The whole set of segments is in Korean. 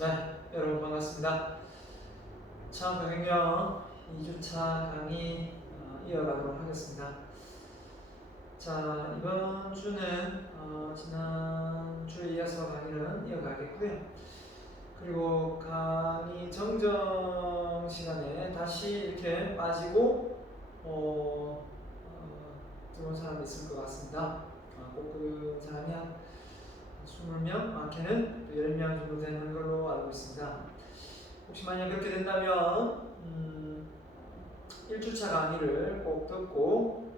네, 여러분 반갑습니다. 창경영 2주차 강의 이어가도록 하겠습니다. 자, 이번 주는 지난 주에 이어서 강의는 이어가겠고요. 그리고 강의 정정 시간에 다시 이렇게 빠지고 들어온 사람이 있을 것 같습니다. 꼭 그 사람이 한 20명, 많게는 10명 정도 되는 걸로 알고 있습니다. 혹시 만약 그렇게 된다면 1주차 강의를 꼭 듣고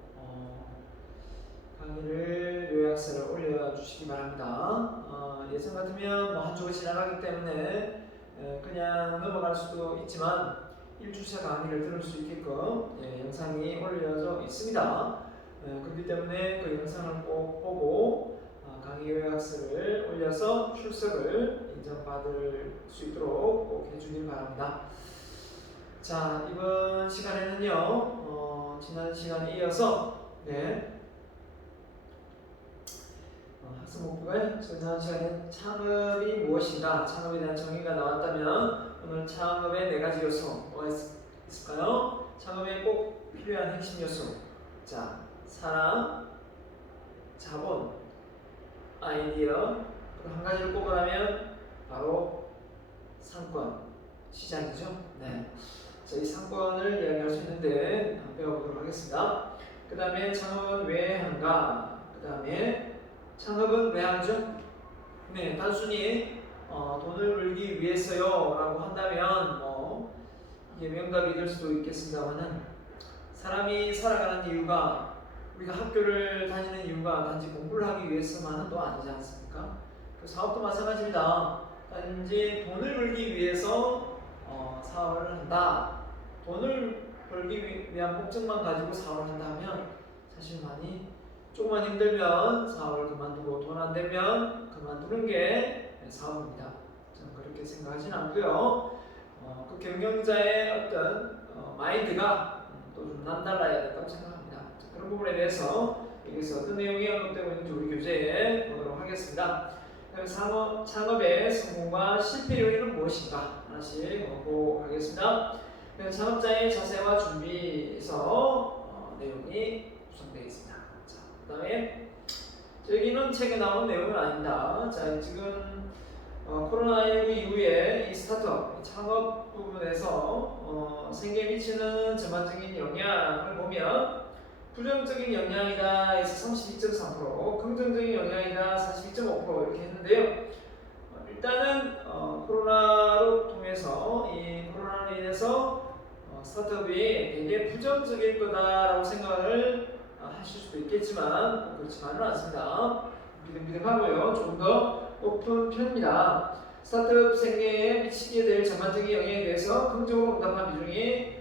강의를 요약서를 올려주시기 바랍니다. 예전 같으면 한 주가 지나가기 때문에 그냥 넘어갈 수도 있지만 1주차 강의를 들을 수 있게끔 영상이 올려져 있습니다. 그렇기 때문에 그 영상을 꼭 보고 강의 요약서를 올려서 출석을 인정받을 수 있도록 꼭 해주길 바랍니다. 자, 이번 시간에는요, 지난 시간에 이어서 학습 목표가 지난 시간에 창업이 무엇인가, 창업에 대한 정의가 나왔다면 오늘 창업의 4가지 요소 뭐가 있을까요? 창업에 꼭 필요한 핵심 요소, 자, 사람, 자본, 아이디어, 그리고 한 가지를 꼽으라면 바로 상권, 시장이죠. 네. 자, 이 상권을 이야기할 수 있는데 배워보도록 하겠습니다. 그 다음에 창업은 왜 하는가? 그 다음에 창업은 왜 하죠? 네, 단순히 돈을 벌기 위해서요 라고 한다면 이게 명답이 될 수도 있겠습니다만은 사람이 살아가는 이유가 우리가 학교를 다니는 이유가 단지 공부를 하기 위해서만은 또 아니지 않습니까? 그 사업도 마찬가지입니다. 단지 돈을 벌기 위해서 사업을 한다. 돈을 벌기 위한 목적만 가지고 사업을 한다면 사실 많이 조금만 힘들면 사업을 그만두고 돈 안 되면 그만두는 게 사업입니다. 저는 그렇게 생각하진 않고요. 그 경영자의 어떤 마인드가 또 좀 남달라야 된다고 생각합니다. 그런 부분에 대해서 여기서 어떤 내용이 언급되고 있는지 우리 교재에 보도록 하겠습니다. 창업의 성공과 실패 요인은 무엇인가 하나씩 보고 가겠습니다. 창업자의 자세와 준비에서 내용이 구성되어 있습니다. 자, 그 다음에 여기는 책에 나온 내용은 아닙니다. 자, 지금 코로나19 이후에 이 스타트업, 창업 부분에서 생계에 미치는 전반적인 영향을 보면 부정적인 영향이다 해서 32.3%, 긍정적인 영향이다 42.5% 이렇게 했는데요. 일단은 코로나로 통해서 이 코로나로 인해서 스타트업이 되게 부정적일 거다라고 생각을 하실 수도 있겠지만 그렇지만은 않습니다. 믿음하고요. 조금 더 높은 편입니다. 스타트업 생계에 미치게 될 전반적인 영향에 대해서 긍정으로 응답한 비중이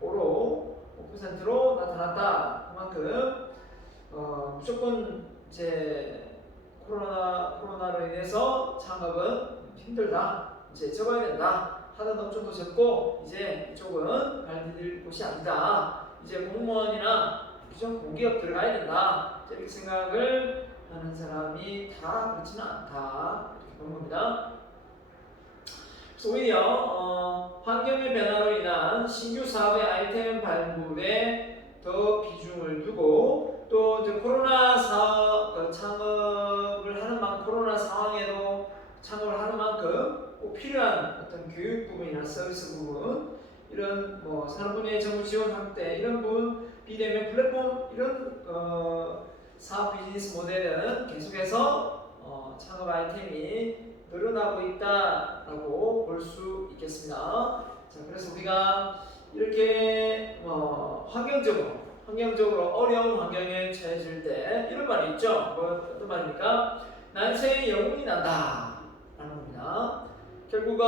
42.5%로 나타났다. 그만큼 무조건 이제 코로나로 인해서 창업은 힘들다. 이제 접어야 된다. 하던 업종도 접고 이제 이쪽은 발 디딜 곳이 아니다. 이제 공무원이나 공기업 들어가야 된다. 이렇게 생각을 하는 사람이 다 그렇지는 않다. 이렇게 보는 겁니다. 그래서 오히려 환경의 변화로 인한 신규 사업의 아이템 발굴에 더 비중을 두고 또 이제 코로나 사업 창업을 하는 만큼 코로나 상황에도 창업을 하는 만큼 꼭 필요한 어떤 교육 부분이나 서비스 부분 이런 산업분야의 정부 지원 확대 이런 부분 비대면 플랫폼 이런 사업 비즈니스 모델은 계속해서 창업 아이템이 늘어나고 있다라고 볼 수 있겠습니다. 자, 그래서 우리가 이렇게 환경적으로 어려운 환경에 처해질 때 이런 말이 있죠. 어떤 말입니까? 난세의 영웅이 난다 라는 겁니다. 결국은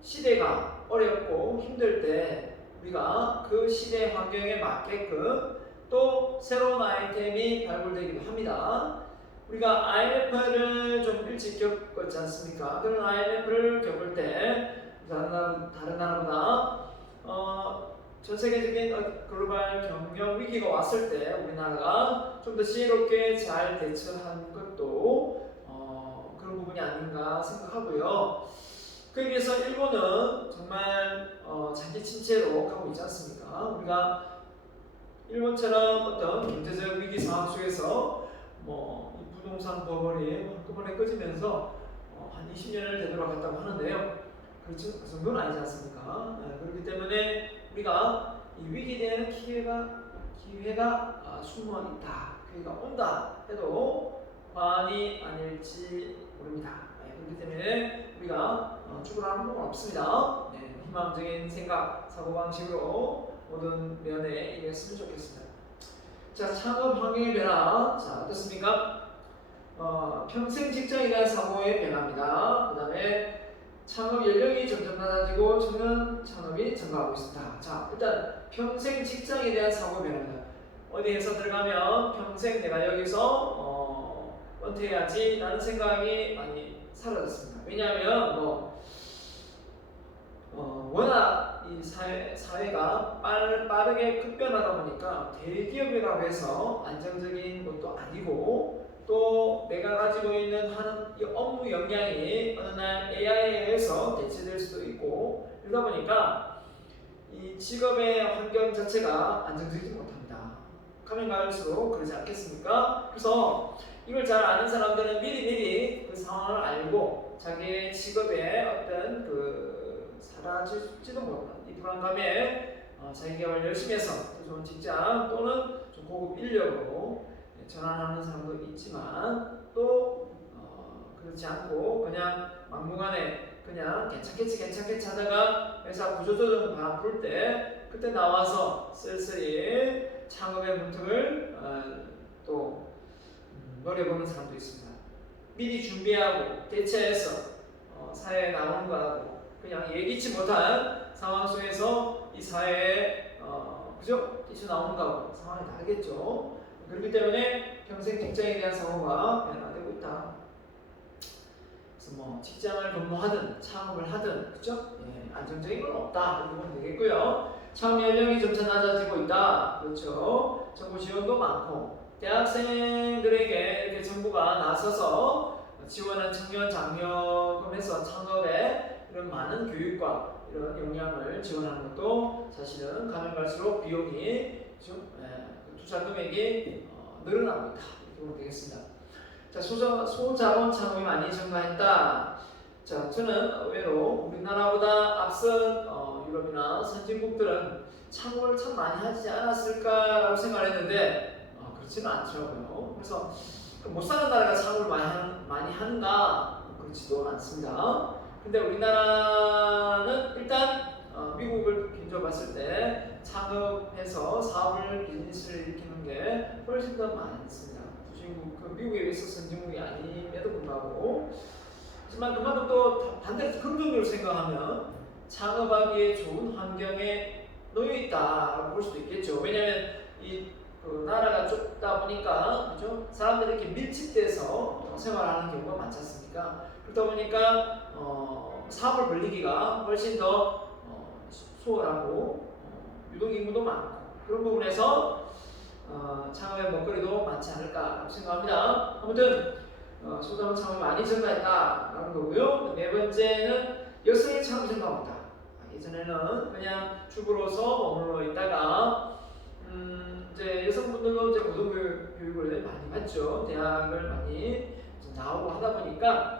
시대가 어렵고 힘들 때 우리가 그 시대 환경에 맞게끔 또 새로운 아이템이 발굴되기도 합니다. 우리가 IMF를 좀 일찍 겪었지 않습니까? 그런 IMF를 겪을 때 다른 나라보다 전 세계적인 글로벌 경영 위기가 왔을 때 우리나라가 좀 더 지혜롭게 잘 대처한 것도 않을까 생각하고요. 그에 비해서 일본은 정말 자기 침체로 가고 있지 않습니까? 우리가 일본처럼 어떤 경제적 위기 상황 속에서 이 부동산 버블이 한꺼번에 꺼지면서 한 20년을 되돌아갔다고 하는데요. 그렇죠? 그 정도는 아니지 않습니까? 그렇기 때문에 우리가 이 위기되는 기회가 숨어 있다, 기회가 온다 해도 과언이 아닐지 모릅니다. 그렇기 때문에 우리가 죽으라는 건 없습니다. 희망적인 생각, 사고방식으로 모든 면에 임했으면 좋겠습니다. 자, 창업 환경의 변화. 자, 어떻습니까? 평생 직장에 대한 사고의 변화입니다. 그 다음에 창업 연령이 점점 낮아지고 청년 창업이 증가하고 있습니다. 자, 일단 평생 직장에 대한 사고 변화입니다. 어디 회사 들어가면 평생 내가 여기서 은퇴해야지 라는 생각이 많이 사라졌습니다. 왜냐하면 워낙 이 사회가 빠르게 급변하다 보니까 대기업에 가고 해서 안정적인 것도 아니고, 또 내가 가지고 있는 이 업무 역량이 어느 날 AI에 의해서 대체될 수도 있고, 이러다 보니까 이 직업의 환경 자체가 안정적이지 못합니다. 가면 갈수록 그러지 않겠습니까? 그래서 이걸 잘 아는 사람들은 미리 그 상황을 알고 자기의 직업의 어떤 사라질지도 못한 이 불안감에 자기 개발 열심히 해서 좋은 직장 또는 좀 고급 인력으로 전환하는 사람도 있지만, 또 그렇지 않고 그냥 막무가내 그냥 괜찮겠지 하다가 회사 구조조정 바람 불 때 그때 나와서 쓸쓸히 창업의 문턱을 또 노려보는 사람도 있습니다. 미리 준비하고 대체해서 사회에 나오는 거하고 그냥 예기치 못한 상황 속에서 이 사회에 그죠? 뛰쳐나오는 거하고 상황이 다르겠죠. 그렇기 때문에 평생 직장에 대한 사고가 변화되고 있다. 그래서 직장을 근무하든 창업을 하든 그죠? 안정적인 건 없다 이렇게 보면 되겠고요. 창업 연령이 점차 낮아지고 있다. 그렇죠. 정부 지원도 많고 대학생들에게 이렇게 정부가 나서서 지원한 청년 장려금에서 창업에 이런 많은 교육과 이런 역량을 지원하는 것도 사실은 가면 갈수록 비용이 투자 금액이 늘어나고 있다 이렇게 보면 되겠습니다. 자, 소자본 창업이 많이 증가했다. 자, 저는 의외로 우리나라보다 앞선 유럽이나 선진국들은 창업을 참 많이 하지 않았을까라고 생각했는데 그렇지는 않더라고요. 그래서 못 사는 나라가 창업을 많이 하는가? 그렇지도 않습니다. 근데 우리나라는 일단 미국을 비춰봤을 때 창업해서 사업을 비즈니스를 일으키는 게 훨씬 더 많습니다. 미국에 비해서 선진국이 아님에도 불구하고, 하지만 그만큼 또 반대로 긍정적으로 생각하면 창업하기에 좋은 환경에 놓여 있다라고 볼 수도 있겠죠. 왜냐하면 그 나라가 좁다 보니까 그죠? 사람들이 이렇게 밀집돼서 생활하는 경우가 많지 않습니까? 그러다 보니까 사업을 벌리기가 훨씬 더 수월하고 유동인구도 많고, 그런 부분에서 창업의 먹거리도 많지 않을까 생각합니다. 아무튼 소자본 창업이 많이 증가했다라는 거고요. 네 번째는 여성의 창업이 증가했다. 예전에는 그냥 주부로서 머물러 있다가 이제 여성분들도 이제 고등교육을 많이 받죠. 대학을 많이 나오고 하다 보니까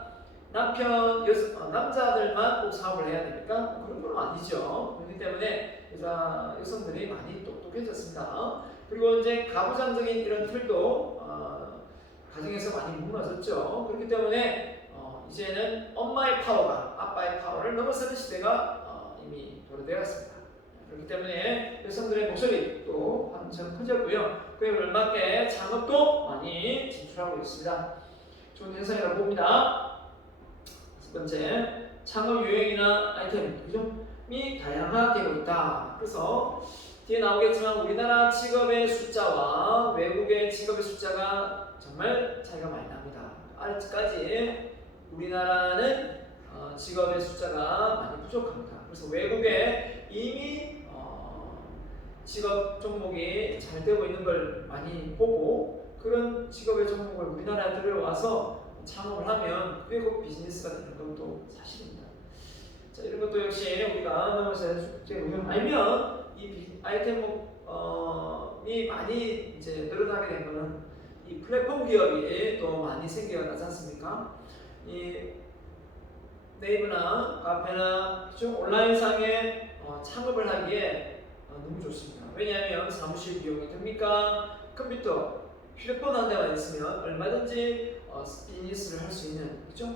남자들만 꼭 사업을 해야 됩니까? 그런 건 아니죠. 그렇기 때문에 여성들이 많이 똑똑해졌습니다. 그리고 이제 가부장적인 이런 틀도 가정에서 많이 무너졌죠. 그렇기 때문에 이제는 엄마의 파워가 아빠의 파워를 넘어서는 시대가 이미 도래되었습니다. 그렇기 때문에 여성들의 목소리 또 한층 커졌고요. 그에 걸맞게 창업도 많이 진출하고 있습니다. 좋은 현상이라고 봅니다. 첫 번째, 창업 유형이나 아이템이 다양화되고 있다. 그래서 뒤에 나오겠지만 우리나라 직업의 숫자와 외국의 직업의 숫자가 정말 차이가 많이 납니다. 아직까지 우리나라는 직업의 숫자가 많이 부족합니다. 그래서 외국에 이미 직업 종목이 잘 되고 있는 걸 많이 보고 그런 직업의 종목을 우리나라에 들여와서 창업을 하면 그게 꼭 비즈니스가 되는 것도 사실입니다. 자, 이런 것도 역시 우리가 넘어서 알면 이 아이템이 많이 이제 늘어나게 된 거는 이 플랫폼 기업이 또 많이 생겨나지 않습니까? 이 네이버나 카페나 온라인상에 창업을 하기에 너무 좋습니다. 왜냐하면 사무실 비용이 듭니까? 컴퓨터, 휴대폰 한 대만 있으면 얼마든지 비즈니스를 할 수 있는, 그죠?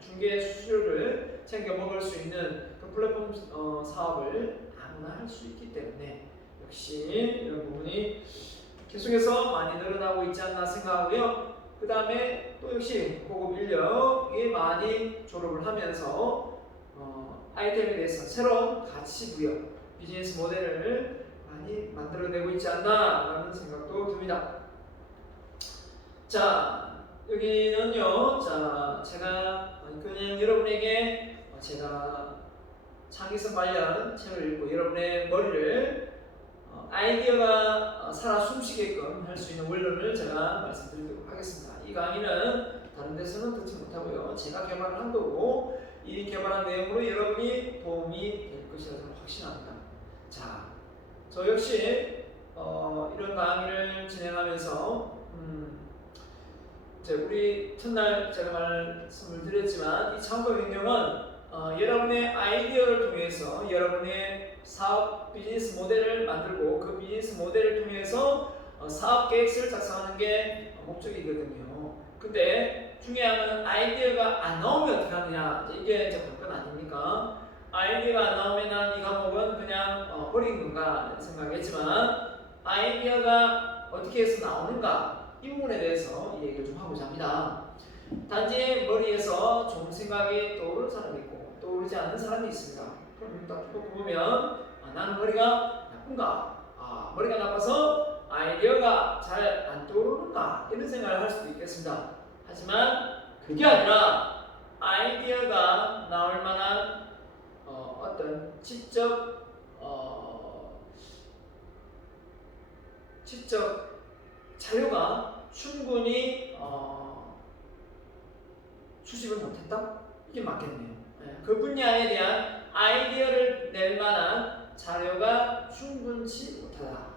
중개 수수료를 챙겨 먹을 수 있는 그 플랫폼 사업을 아무나 할 수 있기 때문에 역시 이런 부분이 계속해서 많이 늘어나고 있지 않나 생각하고요. 그 다음에 또 역시 고급 인력이 많이 졸업을 하면서 아이템에 대해서 새로운 가치 부여, 비즈니스 모델을 많이 만들어내고 있지 않나라는 생각도 듭니다. 자, 여기는요. 자, 제가 그냥 여러분에게 제가 창의성 관련 책을 읽고 여러분의 머리를 아이디어가 살아 숨쉬게끔 할 수 있는 원론을 제가 말씀드리도록 하겠습니다. 이 강의는 다른 데서는 듣지 못하고요. 제가 개발을 한 거고 이 개발한 내용으로 여러분이 도움이 될 것이라 저는 확신합니다. 자, 저 역시 이런 강의를 진행하면서 우리 첫날 제가 말씀을 드렸지만 이 창업 혁명은 여러분의 아이디어를 통해서 여러분의 사업 비즈니스 모델을 만들고 그 비즈니스 모델을 통해서 사업 계획서를 작성하는 게 목적이거든요. 근데 중요한 건 아이디어가 안 나오면 어떻게 하느냐, 이게 이제 관건 아닙니까? 아이디어가 안 나오면 난 이 과목은 그냥 버린 건가 생각했지만 아이디어가 어떻게 해서 나오는가 이 부분에 대해서 얘기를 좀 하고자 합니다. 단지 머리에서 좋은 생각이 떠오르는 사람이 있고 떠오르지 않는 사람이 있습니다. 그럼 딱 보면 나는 머리가 나쁜가? 머리가 나빠서 아이디어가 잘 안 떠오르는가? 이런 생각을 할 수도 있겠습니다. 하지만 그게 아니라 아이디어가 나올 만한 어떤 지적 자료가 충분히 수집을 못했다? 이게 맞겠네요. 그 분야에 대한 아이디어를 낼 만한 자료가 충분치 못하다.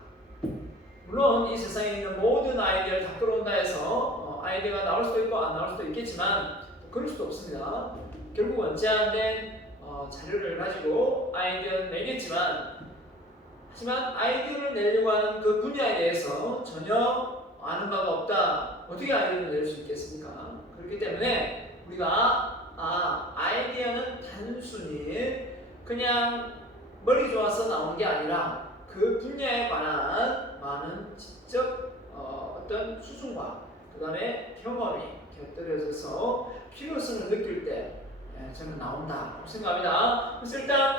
물론 이 세상에 있는 모든 아이디어를 다 끌어온다 해서 아이디어가 나올 수도 있고 안 나올 수도 있겠지만 그럴 수도 없습니다. 결국은 제한된 자료를 가지고 아이디어를 내겠지만 하지만 아이디어를 내려고 하는 그 분야에 대해서 전혀 아는 바가 없다. 어떻게 아이디어를 낼 수 있겠습니까? 그렇기 때문에 우리가 아이디어는 단순히 그냥 머리 좋아서 나오는 게 아니라 그 분야에 관한 많은 지적 어떤 수준과 그 다음에 경험이 곁들여져서 필요성을 느낄 때 저는 나온다고 생각합니다. 그래서 일단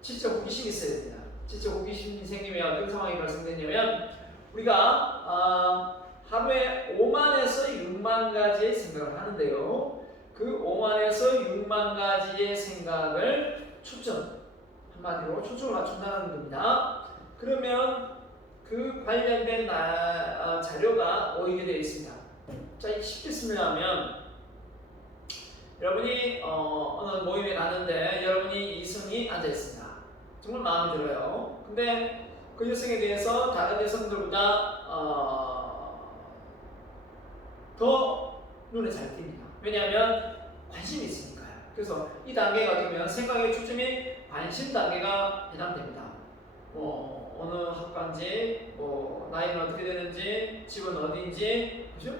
지적 호기심이 있어야 됩니다. 지적 호기심이 생기면 어떤 상황이 발생되냐면 우리가 하루에 5만에서 6만 가지의 생각을 하는데요. 그 5만에서 6만 가지의 생각을 한마디로 초점을 맞춘다는 겁니다. 그러면 그 관련된 자료가 모이게 되어 있습니다. 자, 쉽게 설명하면 여러분이 어느 모임에 가는데 여러분이 이성이 앉아 있습니다. 정말 마음에 들어요. 근데 그 여성에 대해서 다른 여성들보다 더 눈에 잘 띕니다. 왜냐하면 관심이 있으니까요. 그래서 이 단계가 되면 생각의 초점이 관심 단계가 해당됩니다. 어느 학과인지, 나이는 어떻게 되는지, 집은 어디인지, 그죠?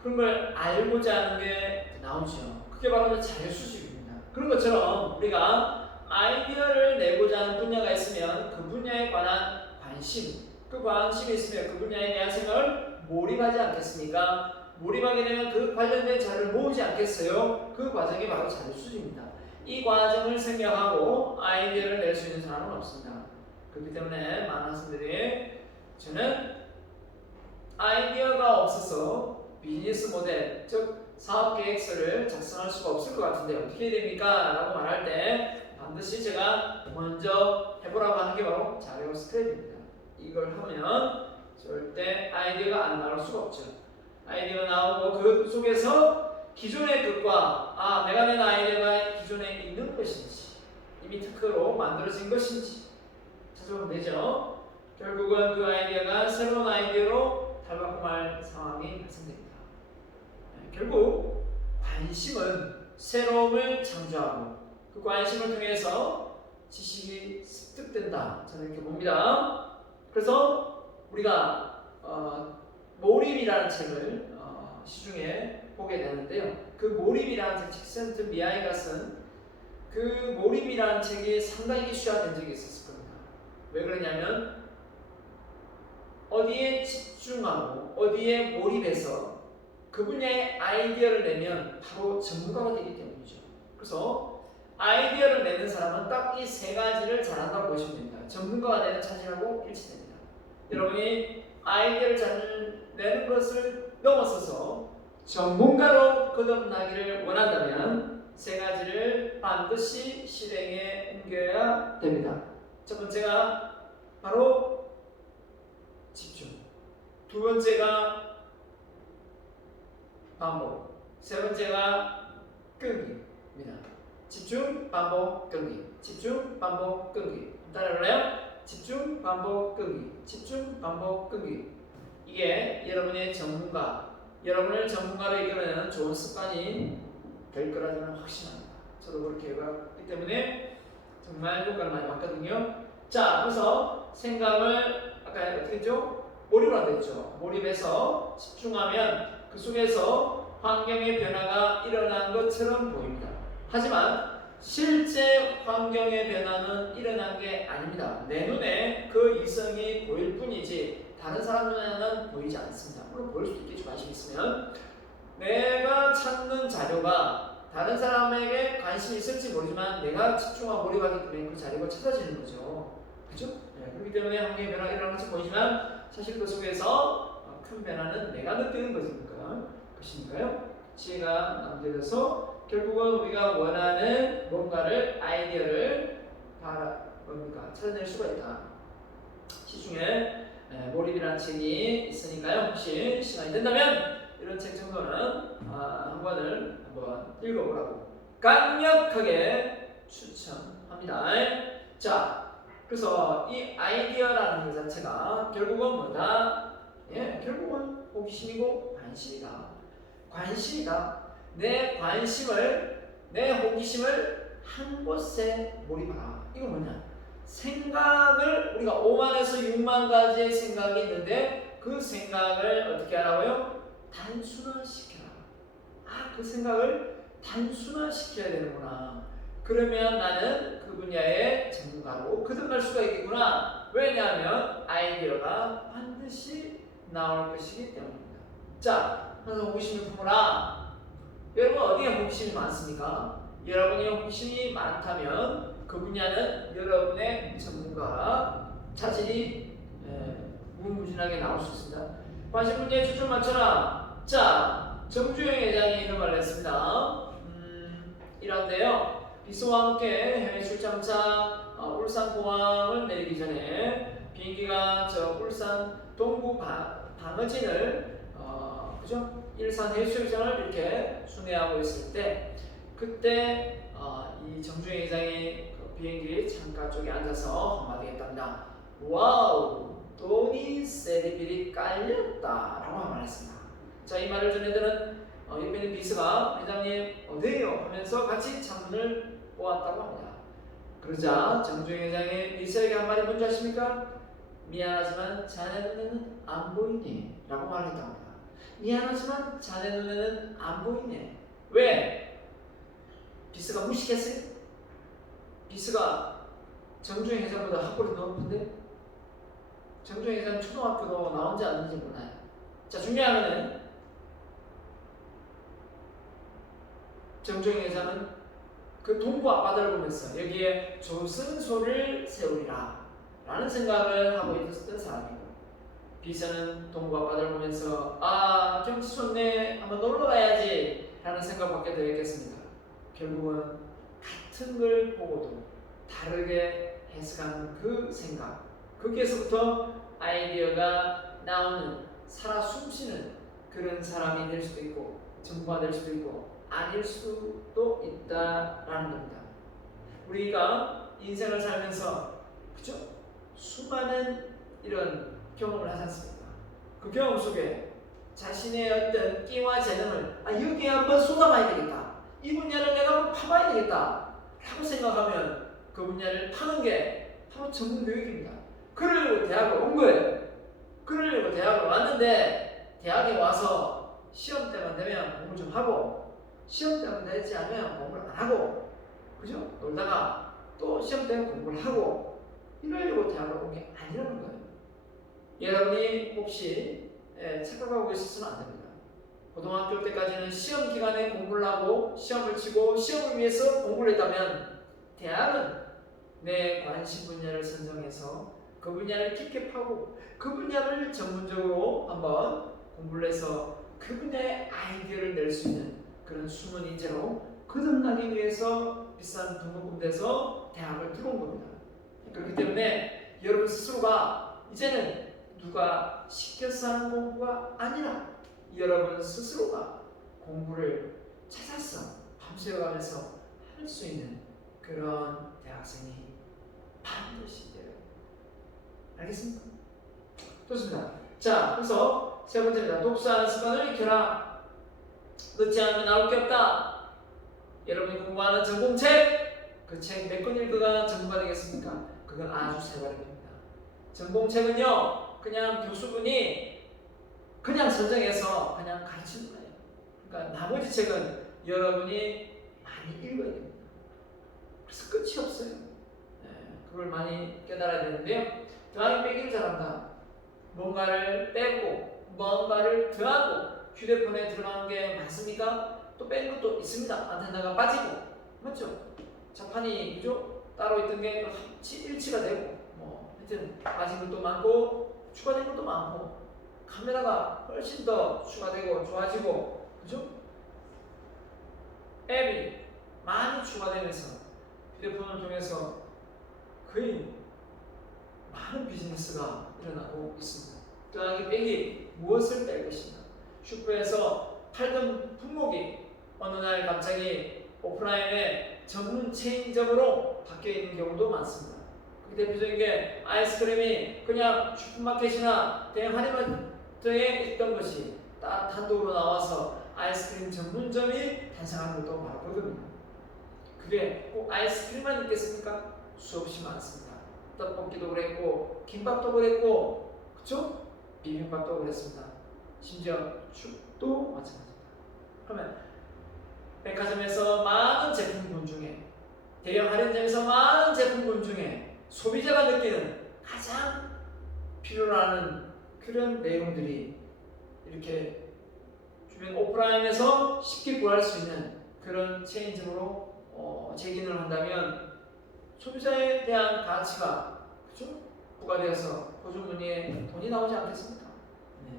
그런 걸 알고자 하는 게 나오죠. 그게 바로 자료 수집입니다. 그런 것처럼 우리가 아이디어를 내고자 하는 분야가 있으면 그 분야에 관한 관심, 그 관심이 있으면 그 분야에 대한 생각을 몰입하지 않겠습니까? 몰입하게 되면 그 관련된 자료를 모으지 않겠어요? 그 과정이 바로 자료 수집입니다. 이 과정을 생략하고 아이디어를 낼 수 있는 사람은 없습니다. 그렇기 때문에 많은 학생들이 저는 아이디어가 없어서 비즈니스 모델, 즉 사업 계획서를 작성할 수가 없을 것 같은데 어떻게 해야 됩니까? 라고 말할 때 반드시 제가 먼저 해보라고 하는 게 바로 자료 스크랩입니다. 이걸 하면 절대 아이디어가 안 나올 수가 없죠. 아이디어가 나오고 그 속에서 기존의 것과 내가 낸 아이디어가 기존에 있는 것인지 이미 특허로 만들어진 것인지 찾아보면 되죠. 결국은 그 아이디어가 새로운 아이디어로 탈바꿈 할 상황이 발생됩니다. 결국 관심은 새로움을 창조하고 그 관심을 통해서 지식이 습득된다. 저는 이렇게 봅니다. 그래서 우리가 몰입이라는 책을 시중에 보게 되는데요. 그 몰입이라는 책, 칙센트 미아이가 쓴 그 몰입이라는 책이 상당히 이슈화된 적이 있었을 겁니다. 왜 그러냐면 어디에 집중하고 어디에 몰입해서 그 분야의 아이디어를 내면 바로 전문가가 되기 때문이죠. 그래서 아이디어를 내는 사람은 딱 이 세 가지를 잘한다고 보시면 됩니다. 전문가가 되는 차지하고 일치됩니다. 여러분이 아이디어를 잘 내는 것을 넘어서서 전문가로 거듭나기를 원한다면 세 가지를 반드시 실행에 옮겨야 됩니다. 첫 번째가 바로 집중, 두 번째가 반복, 세 번째가 끈기입니다. 집중, 반복, 끈기, 집중, 반복, 끈기. 따라해볼래요? 집중, 반복, 끈기, 집중, 반복, 끈기. 이게 여러분의 여러분을 전문가로 이끌어내는 좋은 습관이 될 거라 저는 확신합니다. 저도 그렇게 해봤기 때문에 정말 효과를 많이 봤거든요. 자, 그래서 생각을 아까 어떻게 했죠? 몰입을 하게 됐죠. 몰입해서 집중하면 그 속에서 환경의 변화가 일어난 것처럼 보입니다. 하지만 실제 환경의 변화는 일어난 게 아닙니다. 내 눈에 그 이성이 보일 뿐이지 다른 사람 눈에는 보이지 않습니다. 물론 보일 수도 있겠죠. 관심 있으면. 내가 찾는 자료가 다른 사람에게 관심이 있을지 모르지만 내가 집중하고 몰입하기 때문에 그 자료가 찾아지는 거죠. 그렇죠? 그렇기 때문에 환경의 변화가 일어난 것처럼 보이지만 사실 그 속에서 큰 변화는 내가 느끼는 것이니까요. 지혜가 남들여서 결국은 우리가 원하는 뭔가를 아이디어를 찾아낼 수가 있다. 시중에 몰입이라는 책이 있으니까요. 혹시 시간이 된다면 이런 책 정도는 한 권을 한번 읽어보라고 강력하게 추천합니다. 자, 그래서 이 아이디어라는 것 자체가 결국은 뭐다? 결국은 호기심이고 관심이다. 내 호기심을 한 곳에 몰입하라. 이건 뭐냐? 생각을 우리가 5만에서 6만 가지의 생각이 있는데 그 생각을 어떻게 하라고요? 단순화시켜라. 그 생각을 단순화시켜야 되는구나. 그러면 나는 그 분야의 전문가로 거듭날 수가 있겠구나. 왜냐하면 아이디어가 반드시 나올 것이기 때문입니다. 자, 항상 호기심을 품어라. 여러분 어디에 호기심이 많습니까? 여러분이 호기심이 많다면 그 분야는 여러분의 전문가 자질이 무궁무진하게 나올 수 있습니다. 관심 분야에 초점 맞춰라. 자, 정주영 회장이 이런 말을 했습니다. 이런데요. 비서와 함께 해외 출장차 울산 공항을 내리기 전에 비행기가 울산 동구 방어진을 그죠? 일산 해수욕장을 이렇게 순회하고 있을 때 그때 이 정주영 회장이 그 비행기 창가 쪽에 앉아서 한마디 했답니다. 와우, 돈이 세리비리 깔렸다 라고 말했습니다. 자, 이 말을 전해들은 옆에 있는 비서가 회장님 어디에요? 하면서 같이 창문을 보았다고 합니다. 그러자 정주영 회장이 비서에게 한 말이 뭔지 아십니까? 미안하지만 자네 눈에는 안 보이네 라고 말했다고 합니다. 미안하지만 자네 눈에는 안 보이네. 왜? 비스가 무식했어요? 비스가 정주영 회장보다 학벌이 높은데? 정주영 회장 초등학교도 나온지 안 나온지 몰라요. 자, 중요한 거는 정주영 회장은 그 동부 앞바다를 보면서 여기에 조선소를 세우리라 라는 생각을 하고 있었던 사람이고, 비서는 동부 앞바다를 보면서 경치 좋네, 한번 놀러 가야지 라는 생각밖에 되겠습니다. 결국은 같은 걸 보고도 다르게 해석하는 그 생각, 거기에서부터 아이디어가 나오는 살아 숨쉬는 그 그런 사람이 될 수도 있고 전부가 될 수도 있고 아닐 수도 있다라는 겁니다. 우리가 인생을 살면서 그죠? 수많은 이런 경험을 하지 않습니까? 그 경험 속에 자신의 어떤 끼와 재능을 여기에 한번 쏟아봐야 되겠다. 이 분야를 내가 한번 파봐야 되겠다. 라고 생각하면 그 분야를 파는 게 바로 전문 교육입니다. 그러려고 대학을 온 거예요. 그러려고 대학을 왔는데 대학에 와서 시험 때만 되면 공부를 좀 하고 시험 때만 되지 않으면 공부를 안 하고 그죠? 놀다가 또 시험 때문에 공부를 하고 이러려고 대학을 온 게 아니라는 거예요. 여러분이 혹시 착각하고 있어서는 안 됩니다. 고등학교 때까지는 시험 기간에 공부를 하고 시험을 치고 시험을 위해서 공부를 했다면 대학은 내 관심 분야를 선정해서 그 분야를 깊게 파고 그 분야를 전문적으로 한번 공부를 해서 그 분야의 아이디어를 낼 수 있는 그런 숨은 인재로 거듭나기 위해서 비싼 등록금 내서 대학을 들어온 겁니다. 그렇기 때문에 여러분 스스로가 이제는 누가 시켜서 하는 공부가 아니라 여러분 스스로가 공부를 찾아서 밤새워가면서 할 수 있는 그런 대학생이 반드시 돼요. 알겠습니까? 좋습니다. 자, 그래서 세 번째입니다. 독서하는 습관을 익혀라. 늦지 않으면 나올 게 없다. 여러분이 공부하는 전공책, 그 책 몇 권 읽어가 전부가 되겠습니까? 그건 아주 세발입니다. 전공책은요, 그냥 교수분이 그냥 선정해서 그냥 가르치는 거예요. 그러니까 나머지 책은 여러분이 많이 읽어야 됩니다. 그래서 끝이 없어요. 그걸 많이 깨달아야 되는데요. 더하기 빼기를 잘한다. 뭔가를 빼고 뭔가를 더하고 휴대폰에 들어가는 게 많습니까? 또 뺀 것도 있습니다. 안테나가 빠지고 맞죠? 자판이 그죠? 따로 있던 게 일치가 되고 하여튼 빠진 것도 많고 추가된 것도 많고 카메라가 훨씬 더 추가되고 좋아지고 그죠? 앱이 많이 추가되면서 휴대폰을 통해서 거의 많은 비즈니스가 일어나고 있습니다. 더하기 빼기 무엇을 뺄 것인가? 슈퍼에서 팔던 품목이 어느 날 갑자기 오프라인의 전문 체인점으로 바뀌어 있는 경우도 많습니다. 그 대표적인 게 아이스크림이 그냥 슈퍼마켓이나 대형 할인마트에 있던 것이 단독으로 나와서 아이스크림 전문점이 탄생하는 것도 바로 그겁니다. 그게 꼭 아이스크림만 있겠습니까? 수없이 많습니다. 떡볶이도 그랬고 김밥도 그랬고 그쵸? 비빔밥도 그랬습니다. 심지어 죽도 마찬가지입니다. 그러면 백화점에서 많은 제품군 중에 대형 할인점에서 많은 제품군 중에 소비자가 느끼는 가장 필요로 하는 그런 내용들이 이렇게 주변 오프라인에서 쉽게 구할 수 있는 그런 체인점으로 재기능을 한다면 소비자에 대한 가치가 그죠? 부과되어서 보조문의에 돈이 나오지 않겠습니까? 네.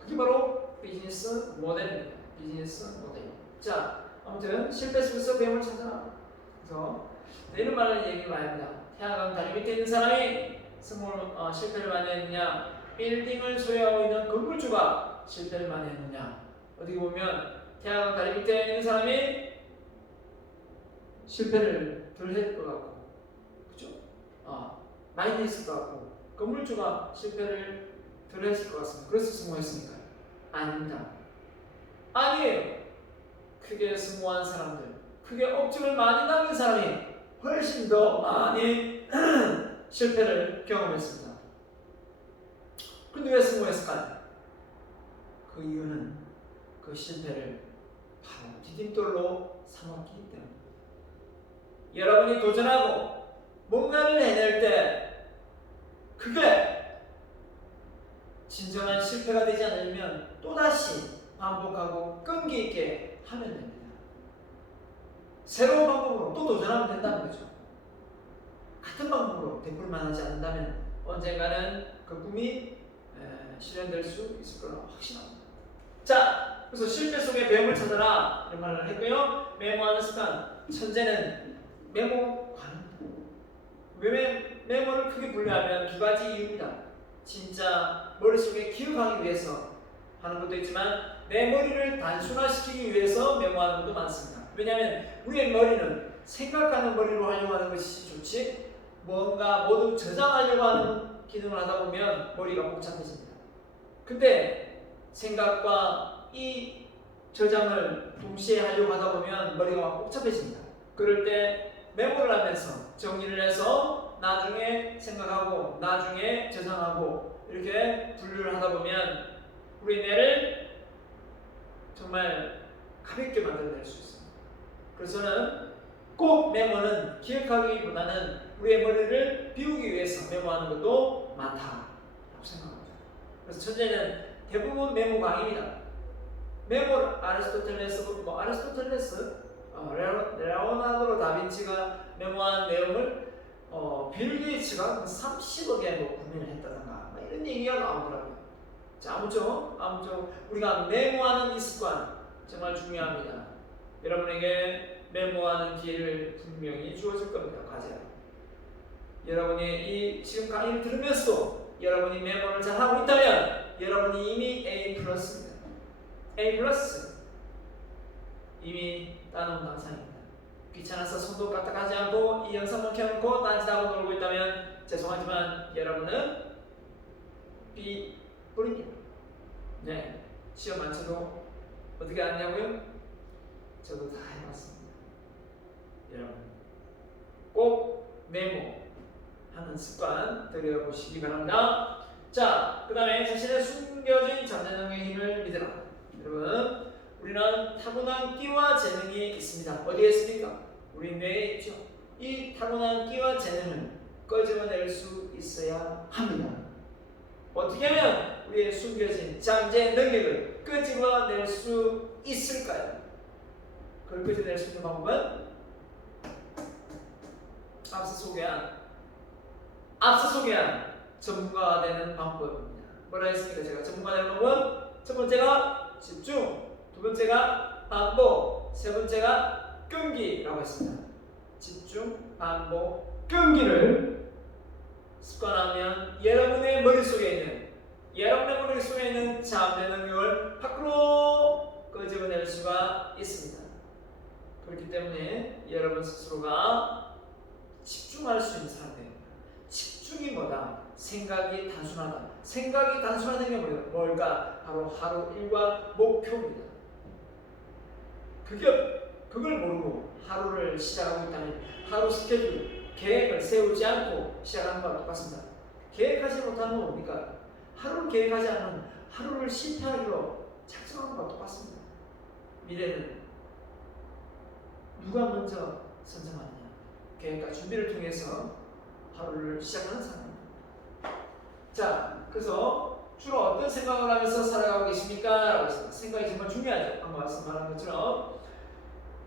그게 바로 비즈니스 모델입니다. 비즈니스 모델. 자, 아무튼 실패 속에서 배움을 찾아라. 그래서 이런 말을 얘기를 많이 합니다. 태양광 다리 밑에 있는 사람이 실패를 많이 했느냐? 빌딩을 소유하고 있는 건물주가 실패를 많이 했느냐? 어떻게 보면 태양광 다리 밑에 있는 사람이 실패를 덜 했을 것 같고 그죠? 많이 했을 것 같고 건물주가 실패를 덜 했을 것 같습니다. 그래서 성공했습니까? 아닙니다. 아니에요. 크게 성공한 사람들, 크게 업적을 많이 남긴 사람이 훨씬 더 많이 실패를 경험했습니다. 그런데 왜 성공했을까요? 그 이유는 그 실패를 바로 디딤돌로 삼았기 때문입니다. 여러분이 도전하고 뭔가를 해낼 때 그게 진정한 실패가 되지 않으면 또다시 반복하고 끈기 있게 하면 됩니다. 새로운 방법으로 또 도전하면 된다는 거죠. 같은 방법으로 되풀만 하지 않는다면 언젠가는 그 꿈이 실현될 수 있을 거라고 확신합니다. 자, 그래서 실패 속에 배움을 찾아라 이런 말을 했고요. 메모하는 습관. 천재는 메모 관입니다. 왜 메모를 크게 분류하면 두 가지 이유입니다. 진짜 머릿속에 기억하기 위해서 하는 것도 있지만 내 머리를 단순화시키기 위해서 메모하는 것도 많습니다. 왜냐하면 우리의 머리는 생각하는 머리로 활용하는 것이 좋지 뭔가 모두 저장하려고 하는 기능을 하다 보면 머리가 복잡해집니다. 근데 생각과 이 저장을 동시에 하려고 하다 보면 머리가 막 복잡해집니다. 그럴 때 메모를 하면서 정리를 해서 나중에 생각하고 나중에 저장하고 이렇게 분류를 하다 보면 우리 뇌를 정말 가볍게 만들어낼 수 있습니다. 그래서 저는 꼭 메모는 기억하기보다는 우리의 머리를 비우기 위해서 메모하는 것도 많다고 생각합니다. 그래서 첫째는 대부분 메모 강의입니다. 메모를 레오나르도 다빈치가 메모한 내용을 빌 게이츠가 30억에 뭐 구매를 했다던가 이런 얘기가 나오더라고요. 자, 아무쪼 우리가 메모하는 이 습관 정말 중요합니다. 여러분에게 메모하는 기회를 분명히 주어질 겁니다. 과제로. 여러분이 이 지금 강의를 들으면서도 여러분이 메모를 잘 하고 있다면 여러분이 이미 A+입니다. A+. 이미 따놓은 당상입니다. 귀찮아서 손도 까딱하지 않고 이 영상만 켜놓고 딴짓하고 놀고 있다면 죄송하지만 여러분은 B뿔입니다. 네, 시험 안 쳐도 어떻게 하냐고요? 저도 다 해봤습니다. 여러분 꼭 메모하는 습관 들여보시기 바랍니다. 자, 그 다음에 자신의 숨겨진 잠재능의 힘을 믿으라. 여러분 우리는 타고난 끼와 재능이 있습니다. 어디에 있습니까? 우리 뇌에 있죠. 이 타고난 끼와 재능을 끄집어낼 수 있어야 합니다. 어떻게 하면 우리의 숨겨진 잠재 능력을 끄집어낼 수 있을까요? 그걸 끄집어낼 수 있는 방법은 앞서 소개한 전문가가 되는 방법입니다. 뭐라 했습니까? 제가 전문가 되는 방법은 첫 번째가 집중, 두 번째가 반복, 세 번째가 끈기라고 했습니다. 집중, 반복, 끈기를 습관하면 여러분의 머릿속에 있는 잠재 능력을 밖으로 끄집어낼 수가 있습니다. 그렇기 때문에 여러분 스스로가 집중할 수 있는 사람이 됩니다. 집중이 뭐다? 생각이 단순하다. 생각이 단순하다는 게 뭘까? 바로 하루 일과 목표입니다. 그걸 모르고 하루를 시작하고 있다면 하루 스케줄, 계획을 세우지 않고 시작하는 것과 똑같습니다. 계획하지 못하는 건 뭡니까? 하루를 계획하지 않으면 하루를 실패하기로 작정하는 것과 똑같습니다. 미래는 누가 먼저 선정하느냐? 계획과 준비를 통해서 하루를 시작하는 사람입니다. 자, 그래서 주로 어떤 생각을 하면서 살아가고 계십니까? 라고 했습니다. 생각이 정말 중요하죠. 아까 말한 것처럼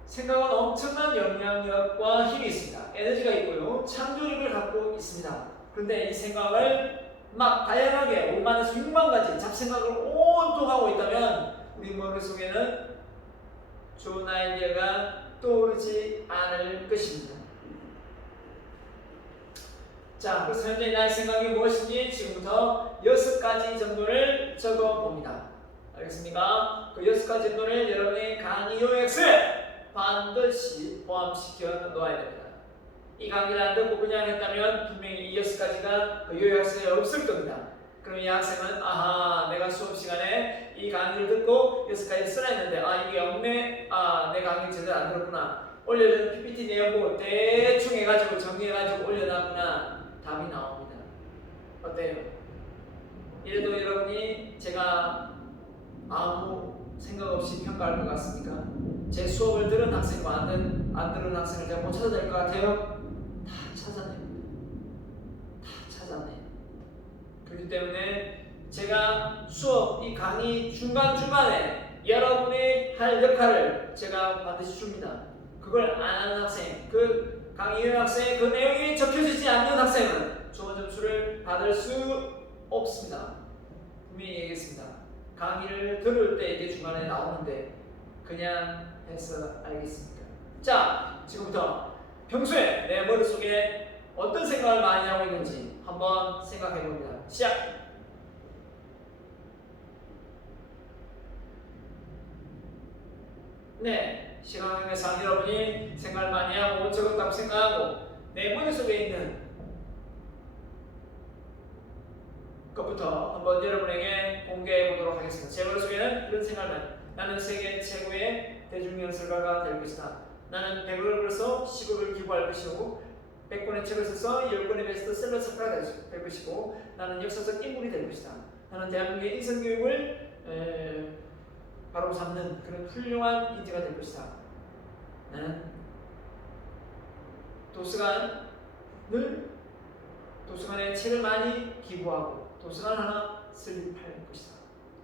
생각은 엄청난 영향력과 힘이 있습니다. 에너지가 있고요. 창조력을 갖고 있습니다. 그런데 이 생각을 막 다양하게 5만에서 6만 가지 잡생각을 온통 하고 있다면 우리 머릿속에는 좋은 아이디어가 떠오르지 않을 것입니다. 자, 그래서 현재 나의 생각이 무엇인지 지금부터 6가지 정도를 적어봅니다. 알겠습니까? 그 6가지 정도를 여러분의 강의 요약서에 반드시 포함시켜 놓아야 됩니다. 이 강의를 안 듣고 그냥 했다면 분명히 이 6가지가 그 요약서에 없을 겁니다. 그럼 이 학생은 내가 수업 시간에 이 강의를 듣고 6가지 쓰라 했는데 이게 없네? 내 강의 제대로 안 들었구나. 올려준 PPT 내용 보고 대충 해가지고 정리해가지고 올려놨구나. 답이 나옵니다. 어때요? 이래도 여러분이 제가 아무 생각 없이 평가할 것 같습니까? 제 수업을 들은 학생과 안 들은 학생을 제가 못 찾아낼 것 같아요? 다 찾아냅니다. 다 찾아내요. 그렇기 때문에 제가 수업, 이 강의 중간중간에 여러분이 할 역할을 제가 반드시 줍니다. 그걸 안 하는 학생, 그 강의 요약서에 그 내용이 적혀지지 않는 학생은 좋은 점수를 받을 수 없습니다. 분명히 얘기했습니다. 강의를 들을 때 이게 중간에 나오는데 그냥 해서 알겠습니까? 자, 지금부터 평소에 내 머릿속에 어떤 생각을 많이 하고 있는지 한번 생각해 봅니다. 시작! 네, 시간에서 여러분이 생각을 많이 하고 적었다고 생각하고 내 머릿속에 있는 것부터 한번 여러분에게 공개해 보도록 하겠습니다. 제 머릿속에는 이런 생각을 나는 세계 최고의 대중연설가가 될 것이다. 나는 100억을 벌어서 10억을 기부할 것이고 100권의 책을 써서 10권의 베스트셀러 작가가 될 것이고 나는 역사적 인물이 될 것이다. 나는 대한민국의 인성교육을 바로 잡는 그런 훌륭한 인재가 될 것이다. 나는 도서관에 책을 많이 기부하고 도서관 하나 설립할 것이다.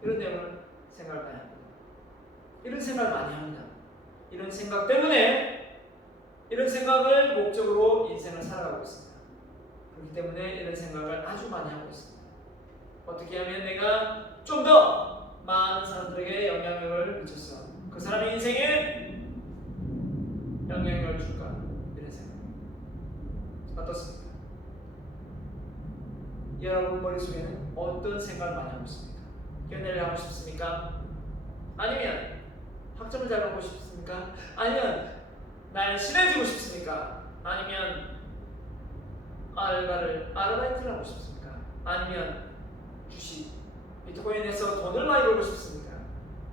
이런 내용을 생각을 많이 합니다. 이런 생각을 많이 합니다. 이런 생각 때문에 이런 생각을 목적으로 인생을 살아가고 있습니다. 그렇기 때문에 이런 생각을 아주 많이 하고 있습니다. 어떻게 하면 내가 좀 더 많은 사람들에게 영향력을 미쳐서 그 사람의 인생에 영향력을 줄까? 이런 생각. 어떻습니까? 여러분 머릿속에는 어떤 생각을 많이 하고 있습니까? 연애를 하고 싶습니까? 아니면 학점을 잘 받고 싶습니까? 아니면 날씬해지고 싶습니까? 아니면 아르바이트를 하고 싶습니까? 아니면 주식, 비트코인에서 돈을 많이 벌고 싶습니까?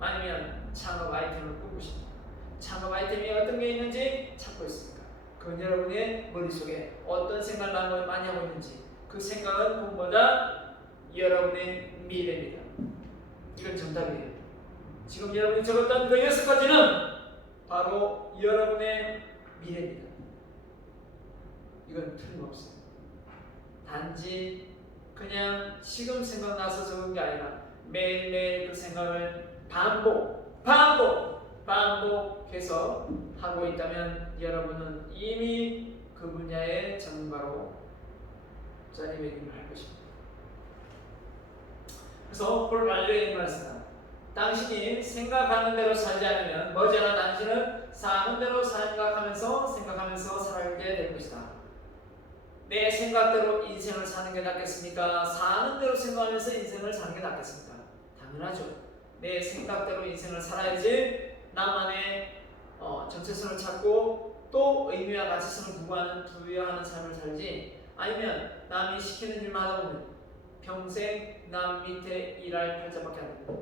아니면 창업 아이템을 꾸고 싶습니까? 창업 아이템이 어떤 게 있는지 찾고 있습니까? 그건 여러분의 머릿속에 어떤 생각을 많이 하고 있는지 그 생각은 무엇보다 여러분의 미래입니다. 이건 정답이에요. 지금 여러분이 적었던 그 6가지는 바로 여러분의 미래입니다. 이건 틀림없어요. 단지 그냥 지금 생각나서 적은 게 아니라 매일매일 그 생각을 반복해서 하고 있다면 여러분은 이미 그 분야의 전문가로 자리매김을 할 것입니다. 그래서 폴 랄레의 말씀은 당신이 생각하는 대로 살지 않으면 머지않아 당신은 사는 대로 생각하면서 살게 될 것이다. 내 생각대로 인생을 사는 게 낫겠습니까? 사는 대로 생각하면서 인생을 사는 게 낫겠습니까? 당연하죠. 내 생각대로 인생을 살아야지 나만의 정체성을 찾고 또 의미와 가치성을 부여하는 삶을 살지, 아니면 남이 시키는 일만 하다 보면 평생 남 밑에 일할 팔자밖에 안 됩니다.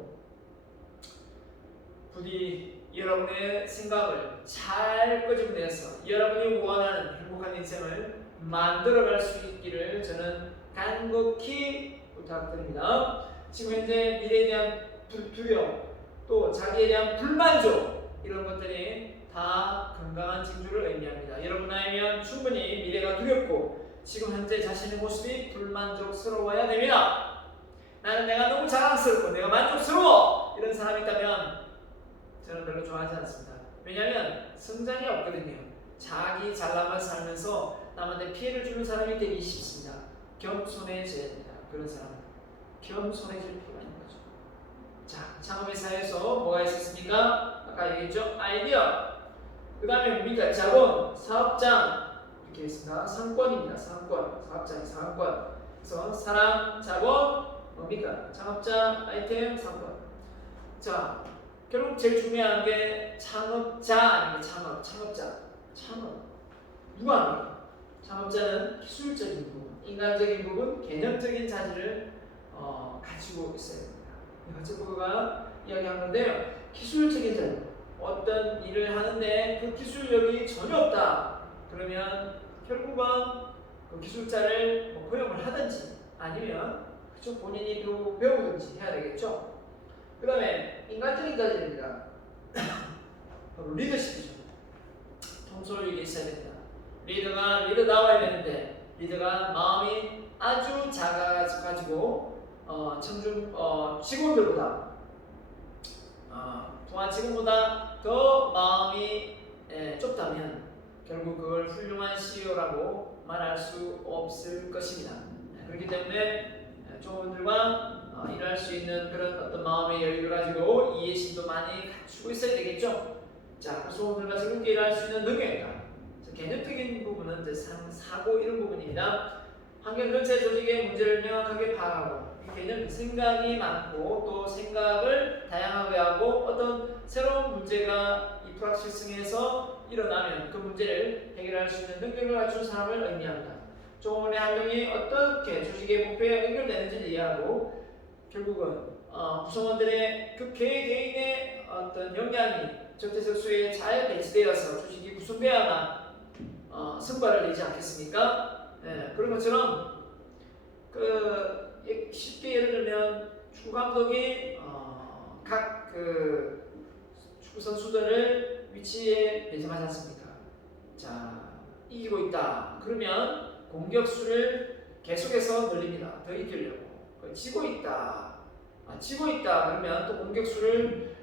부디 여러분의 생각을 잘 끄집어내서 여러분이 원하는 행복한 인생을 만들어갈 수 있기를 저는 간곡히 부탁드립니다. 지금 현재 미래에 대한 두려움, 또 자기에 대한 불만족, 이런 것들이 다 건강한 징조를 의미합니다. 여러분 아니면 충분히 미래가 두렵고 지금 현재 자신의 모습이 불만족스러워야 됩니다. 나는 내가 너무 자랑스럽고 내가 만족스러워 이런 사람이 있다면 저는 별로 좋아하지 않습니다. 왜냐하면 성장이 없거든요. 자기 잘나만 살면서 남한테 피해를 주는 사람이 되기 쉽습니다. 겸손해져야 됩니다. 그런 사람은 겸손해질 필요가 있는 거죠. 자, 창업의 사회에서 뭐가 있었습니까? 아까 얘기했죠? 아이디어. 그 다음에 뭡니까? 자본, 사업장 이렇게 있습니다. 상권입니다. 상권, 사업장이 상권. 그래서 사람, 자본, 뭡니까? 창업자, 아이템, 상권. 자, 결국 제일 중요한 게 창업자 아니면 창업자. 창업. 누가 합니까? 창업자는 기술적인 부분, 인간적인 부분, 개념적인 자질을 가지고 있어야 됩니다. 가츠버그가 이야기한 건데요. 기술적인 자질. 어떤 일을 하는데 그 기술력이 전혀 없다. 그러면 결국은 그 기술자를 고용을 하든지 아니면 그쪽 본인이 배우든지 해야 되겠죠. 그 다음에 인간적인 자질입니다. 리더십이죠. 통솔력이 있어야 됩니다. 리더가 리더다워야 되는데 리더가 마음이 아주 작아가지고 직원들보다 부하 직원보다 더 마음이 좁다면 결국 그걸 훌륭한 CEO라고 말할 수 없을 것입니다. 그렇기 때문에 종업원들과 일할 수 있는 그런 어떤 마음의 여유를 가지고 이해심도 많이 갖추고 있어야 되겠죠. 자, 종업원들과 즐겁게 일할 수 있는 능력이다. 개념적인 부분은 이제 사고 이런 부분입니다. 환경 전체 조직의 문제를 명확하게 파악하고 개념 생각이 많고 또 생각을 다양하게 하고 어떤 새로운 문제가 이 불확실성에서 일어나면 그 문제를 해결할 수 있는 능력을 갖춘 사람을 의미합니다. 조금의 활동이 어떻게 조직의 목표에 연결되는지를 이해하고 결국은 구성원들의 그 개개인의 어떤 역량이 적재적소에 잘 배치되어서 조직이 구성되어야만 성과를 내지 않겠습니까? 네, 그런 것처럼 쉽게 예를 들면 축구 감독이 각 축구 선수들을 위치에 배정하지 않습니까? 자, 이기고 있다. 그러면 공격수를 계속해서 늘립니다. 더 이기려고. 지고 있다. 지고 있다. 그러면 또 공격수를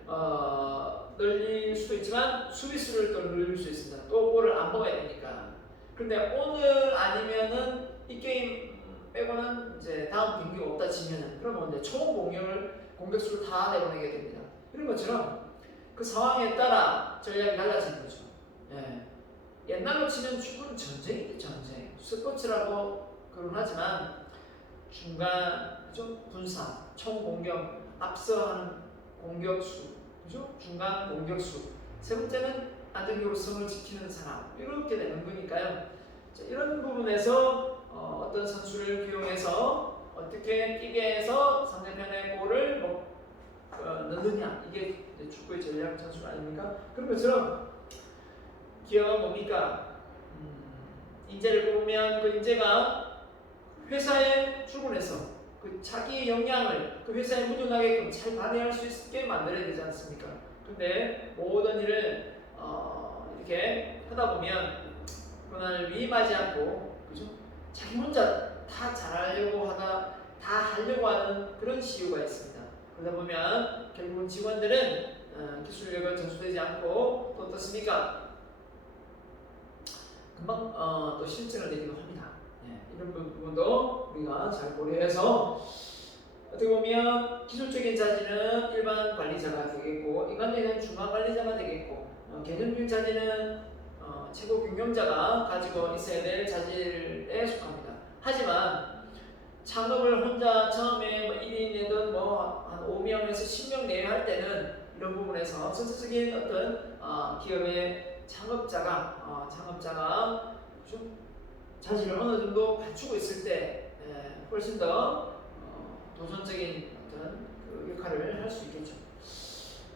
늘릴 수도 있지만 수비수를 또 늘릴 수 있습니다. 또 골을 안 먹어야 되니까. 그런데 오늘 아니면은 이 게임 빼고는 이제 다음 경기가 없다 치면은 그러면 이제 총 공격수를 다 내보내게 됩니다. 이런 것처럼 그 상황에 따라 전략이 달라지는 거죠. 예. 옛날로 치면 축구는 전쟁이죠, 전쟁. 스포츠라고 그건 하지만 중간, 그죠? 분사, 총 공격, 앞서하는 공격수, 그죠? 중간 공격수. 세 번째는 안정적으로 성을 지키는 사람. 이렇게 되는 거니까요. 자, 이런 부분에서 어떤 선수를 기용해서 어떻게 뛰게 해서 상대편의 골을 넣느냐. 이게 축구의 전략 전술 아닙니까? 그런 것처럼 기업은 뭡니까? 인재를 뽑으면 그 인재가 회사에 출근해서 그 자기의 역량을 그 회사에 묻어나게끔 잘 발휘할 수 있게 만들어야 되지 않습니까? 근데 모든 일을 이렇게 하다 보면 그날 위임하지 않고, 그죠? 자기 혼자 다 잘하려고 다 하려고 하는 그런 시효가 있습니다. 그러다 보면 결국은 직원들은 기술력은 전수되지 않고 또 어떻습니까? 금방 또 실증을 내기도 합니다. 네, 이런 부분도 우리가 잘 고려해서 어떻게 보면 기술적인 자질은 일반 관리자가 되겠고 인간적인 중간 관리자가 되겠고 개념적인 자질은 최고 경영자가 가지고 있어야 될 자질에 속합니다. 하지만 창업을 혼자 처음에 1인이든 한 5명에서 10명 내외 할 때는 이런 부분에서 전체적인 어떤 기업의 창업자가 좀 자질을 어느 정도 갖추고 있을 때 훨씬 더 도전적인 어떤 그 역할을 할 수 있겠죠.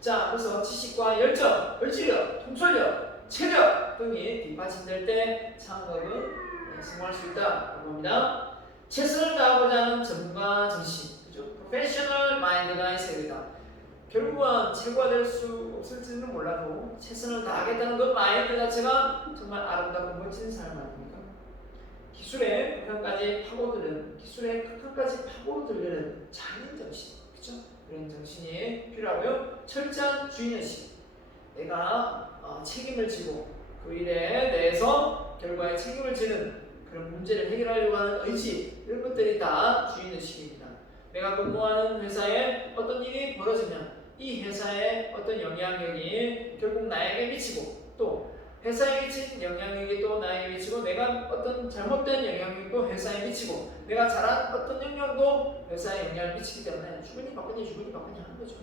자, 그래서 지식과 열정, 의지력, 통솔력, 체력 등이 뒷받침될 때 창업은 성공할 수 있다고 봅니다. 최선을 다하고자 하는 전문가 정신, 그죠? 프로페셔널 마인드가 있어야 된다. 결국은 최고가 될 수 없을지는 몰라도 최선을 다하겠다는 그 마인드 자체가 정말 아름답고 멋진 삶 아닙니까? 기술의 극한까지 파고들려는 장인 정신, 그죠? 그런 정신이 필요하고요. 철저한 주인의식, 내가 책임을 지고 그 일에 대해서 결과에 책임을 지는 그런 문제를 해결하려고 하는 의지, 이런 것들이 다 주인의식입니다. 내가 근무하는 회사에 어떤 일이 벌어지면 이 회사의 어떤 영향력이 결국 나에게 미치고 또 회사에 미친 영향력이 또 나에게 미치고 내가 어떤 잘못된 영향력도 회사에 미치고 내가 잘한 어떤 영향도 회사에 영향을 미치기 때문에 주거니 받거니 하는 거죠.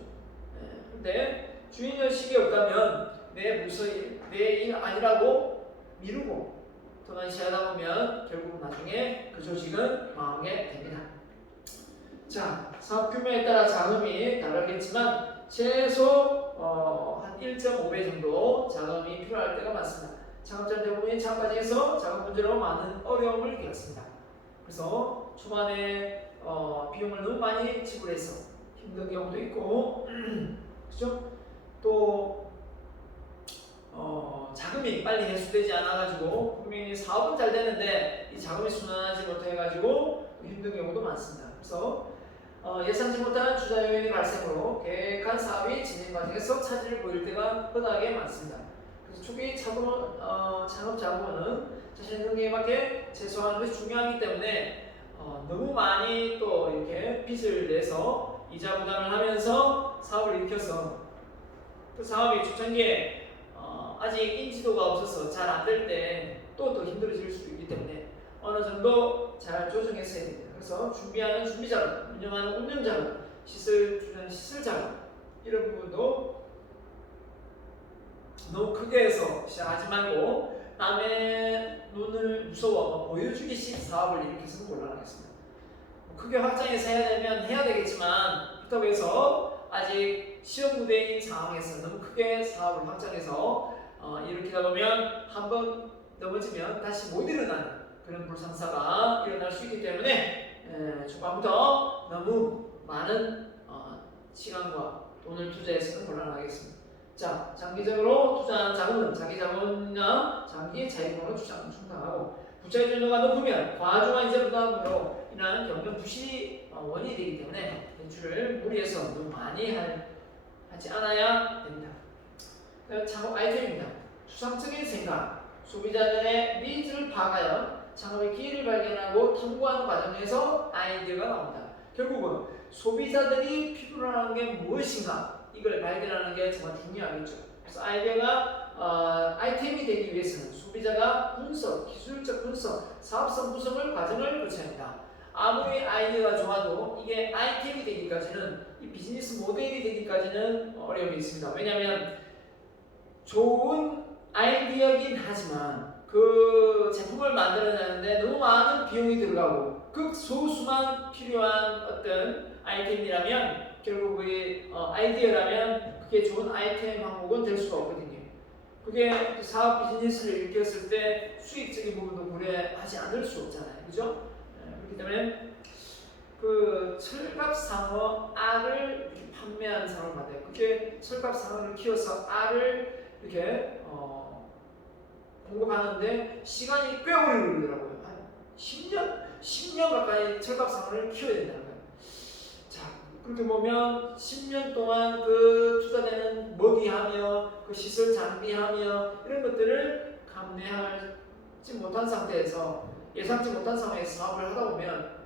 근데 주인의식이 없다면 내 부서일, 내 일 아니라고 미루고 도난시하다 보면 결국 나중에 그 조직은 망하게 됩니다. 자, 사업 규모에 따라 자금이 다르겠지만 최소 한 1.5배 정도 자금이 필요할 때가 많습니다. 창업자 대부분이 창업 과정에서 자금 문제로 많은 어려움을 겪습니다. 그래서 초반에 비용을 너무 많이 지불해서 힘든 경우도 있고, 그죠? 또 자금이 빨리 회수되지 않아가지고 분명히 사업은 잘 되는데 이 자금이 순환하지 못해가지고 힘든 경우도 많습니다. 그래서 예상치 못한 투자 요인이 발생으로 계획한 사업이 진행 과정에서 차질을 보일 때가 흔하게 많습니다. 그래서 초기 창업 자본은 자신의 능력에 맞게 최소화하는 것이 중요하기 때문에 너무 많이 또 이렇게 빚을 내서 이자 부담을 하면서 사업을 일으켜서 그 사업이 초창기에 아직 인지도가 없어서 잘 안 될 때 또 더 힘들어질 수 있기 때문에 어느 정도 잘 조정해서 해야 됩니다. 그래서 준비하는 준비자료, 운영하는 운영자료, 시설 자료 이런 부분도 너무 크게 해서 시작하지 말고 남의 눈을 무서워 보여주기식 사업을 일으켜서는 곤란하겠습니다. 크게 확장해서 해야 되면 해야 되겠지만 그렇다고 해서 아직 시험 무대인 상황에서 너무 크게 사업을 확장해서 일으키다 보면 한번 넘어지면 다시 못 일어나는 그런 불상사가 일어날 수 있기 때문에 초반부터 너무 많은 시간과 돈을 투자해서는 곤란하겠습니다. 자, 장기적으로 투자한 자금은 자기 자본이나 장기 자유분으로 충당하고 부채 준도가 높으면 과중한 이자 부담으로 인한 경영 부실이 원인이 되기 때문에 대출을 무리해서 너무 많이 하지 않아야 됩니다. 창업 아이템입니다. 추상적인 생각, 소비자들의 니즈를 파악하여 창업의 기회를 발견하고 탐구하는 과정에서 아이디어가 나옵니다. 결국은 소비자들이 필요로 하는 게 무엇인가 이걸 발견하는 게 정말 중요하겠죠. 그래서 아이디어가 아이템이 되기 위해서는 소비자가 분석, 기술적 분석, 사업성 분석을 과정을 거쳐야 합니다. 아무리 아이디어가 좋아도 이게 아이템이 되기까지는 이 비즈니스 모델이 되기까지는 어려움이 있습니다. 왜냐하면 좋은 아이디어긴 하지만 그 제품을 만들어내는데 너무 많은 비용이 들어가고 극소수만 필요한 어떤 아이템이라면 결국 그게 아이디어라면 그게 좋은 아이템 항목은 될 수가 없거든요. 그게 사업 비즈니스를 일으켰을 때 수익적인 부분도 고려하지 않을 수 없잖아요. 그죠? 그렇기 때문에 그 철갑상어 알을 이렇게 판매하는 사람을 받아요. 그게 철갑상어를 키워서 알을 이렇게 공급하는데 시간이 꽤 오래 걸리더라고요. 한 10년 가까이 철갑상어를 키워야 된다는 거예요. 자, 그렇게 보면 10년 동안 그 투자되는 먹이하며 그 시설 장비하며 이런 것들을 감내하지 못한 상태에서 예상치 못한 상황에서 사업을 하다 보면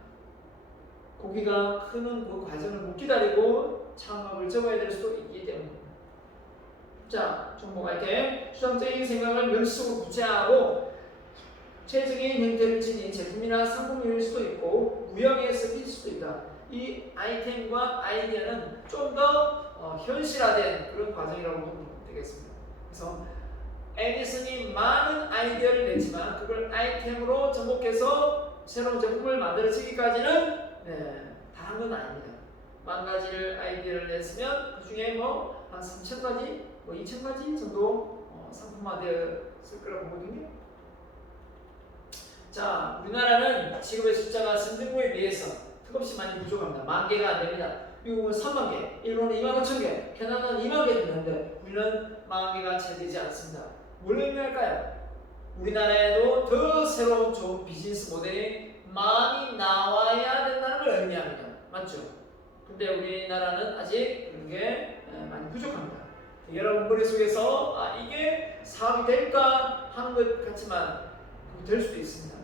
고기가 크는 그 과정을 못 기다리고 창업을 접어야 될 수도 있기 때문입니다. 자, 정보가 이렇게 추상적인 생각을 명시적으로 구체화하고 체적인 형태를 지닌 제품이나 상품일 수도 있고 무형의 서비스일 수도 있다. 이 아이템과 아이디어는 좀 더 현실화된 그런 과정이라고 보면 되겠습니다. 그래서 에디슨이 많은 아이디어를 냈지만 그걸 아이템으로 접목해서 새로운 제품을 만들어지기까지는 다한 건 아닙니다. 10,000가지를 아이디어를 냈으면 그 중에 뭐 한 3,000가지, 뭐 2,000가지 정도 상품화되었을 거라고 보거든요. 자, 우리나라는 직업의 숫자가 선진국에 비해서 턱없이 많이 부족합니다. 10,000개가 안 됩니다. 미국은 30,000개, 일본은 25,000개, 캐나다는 20,000개 되는데 우리는 40,000개가 채 되지 않습니다. 뭘 의미할까요? 우리나라에도 더 새로운 좋은 비즈니스 모델이 많이 나와야 된다는 걸 의미합니다. 맞죠? 근데 우리나라는 아직 그런 게 많이 부족합니다. 여러분 머릿속에서 이게 사업이 될까 하는 것 같지만 될 수도 있습니다.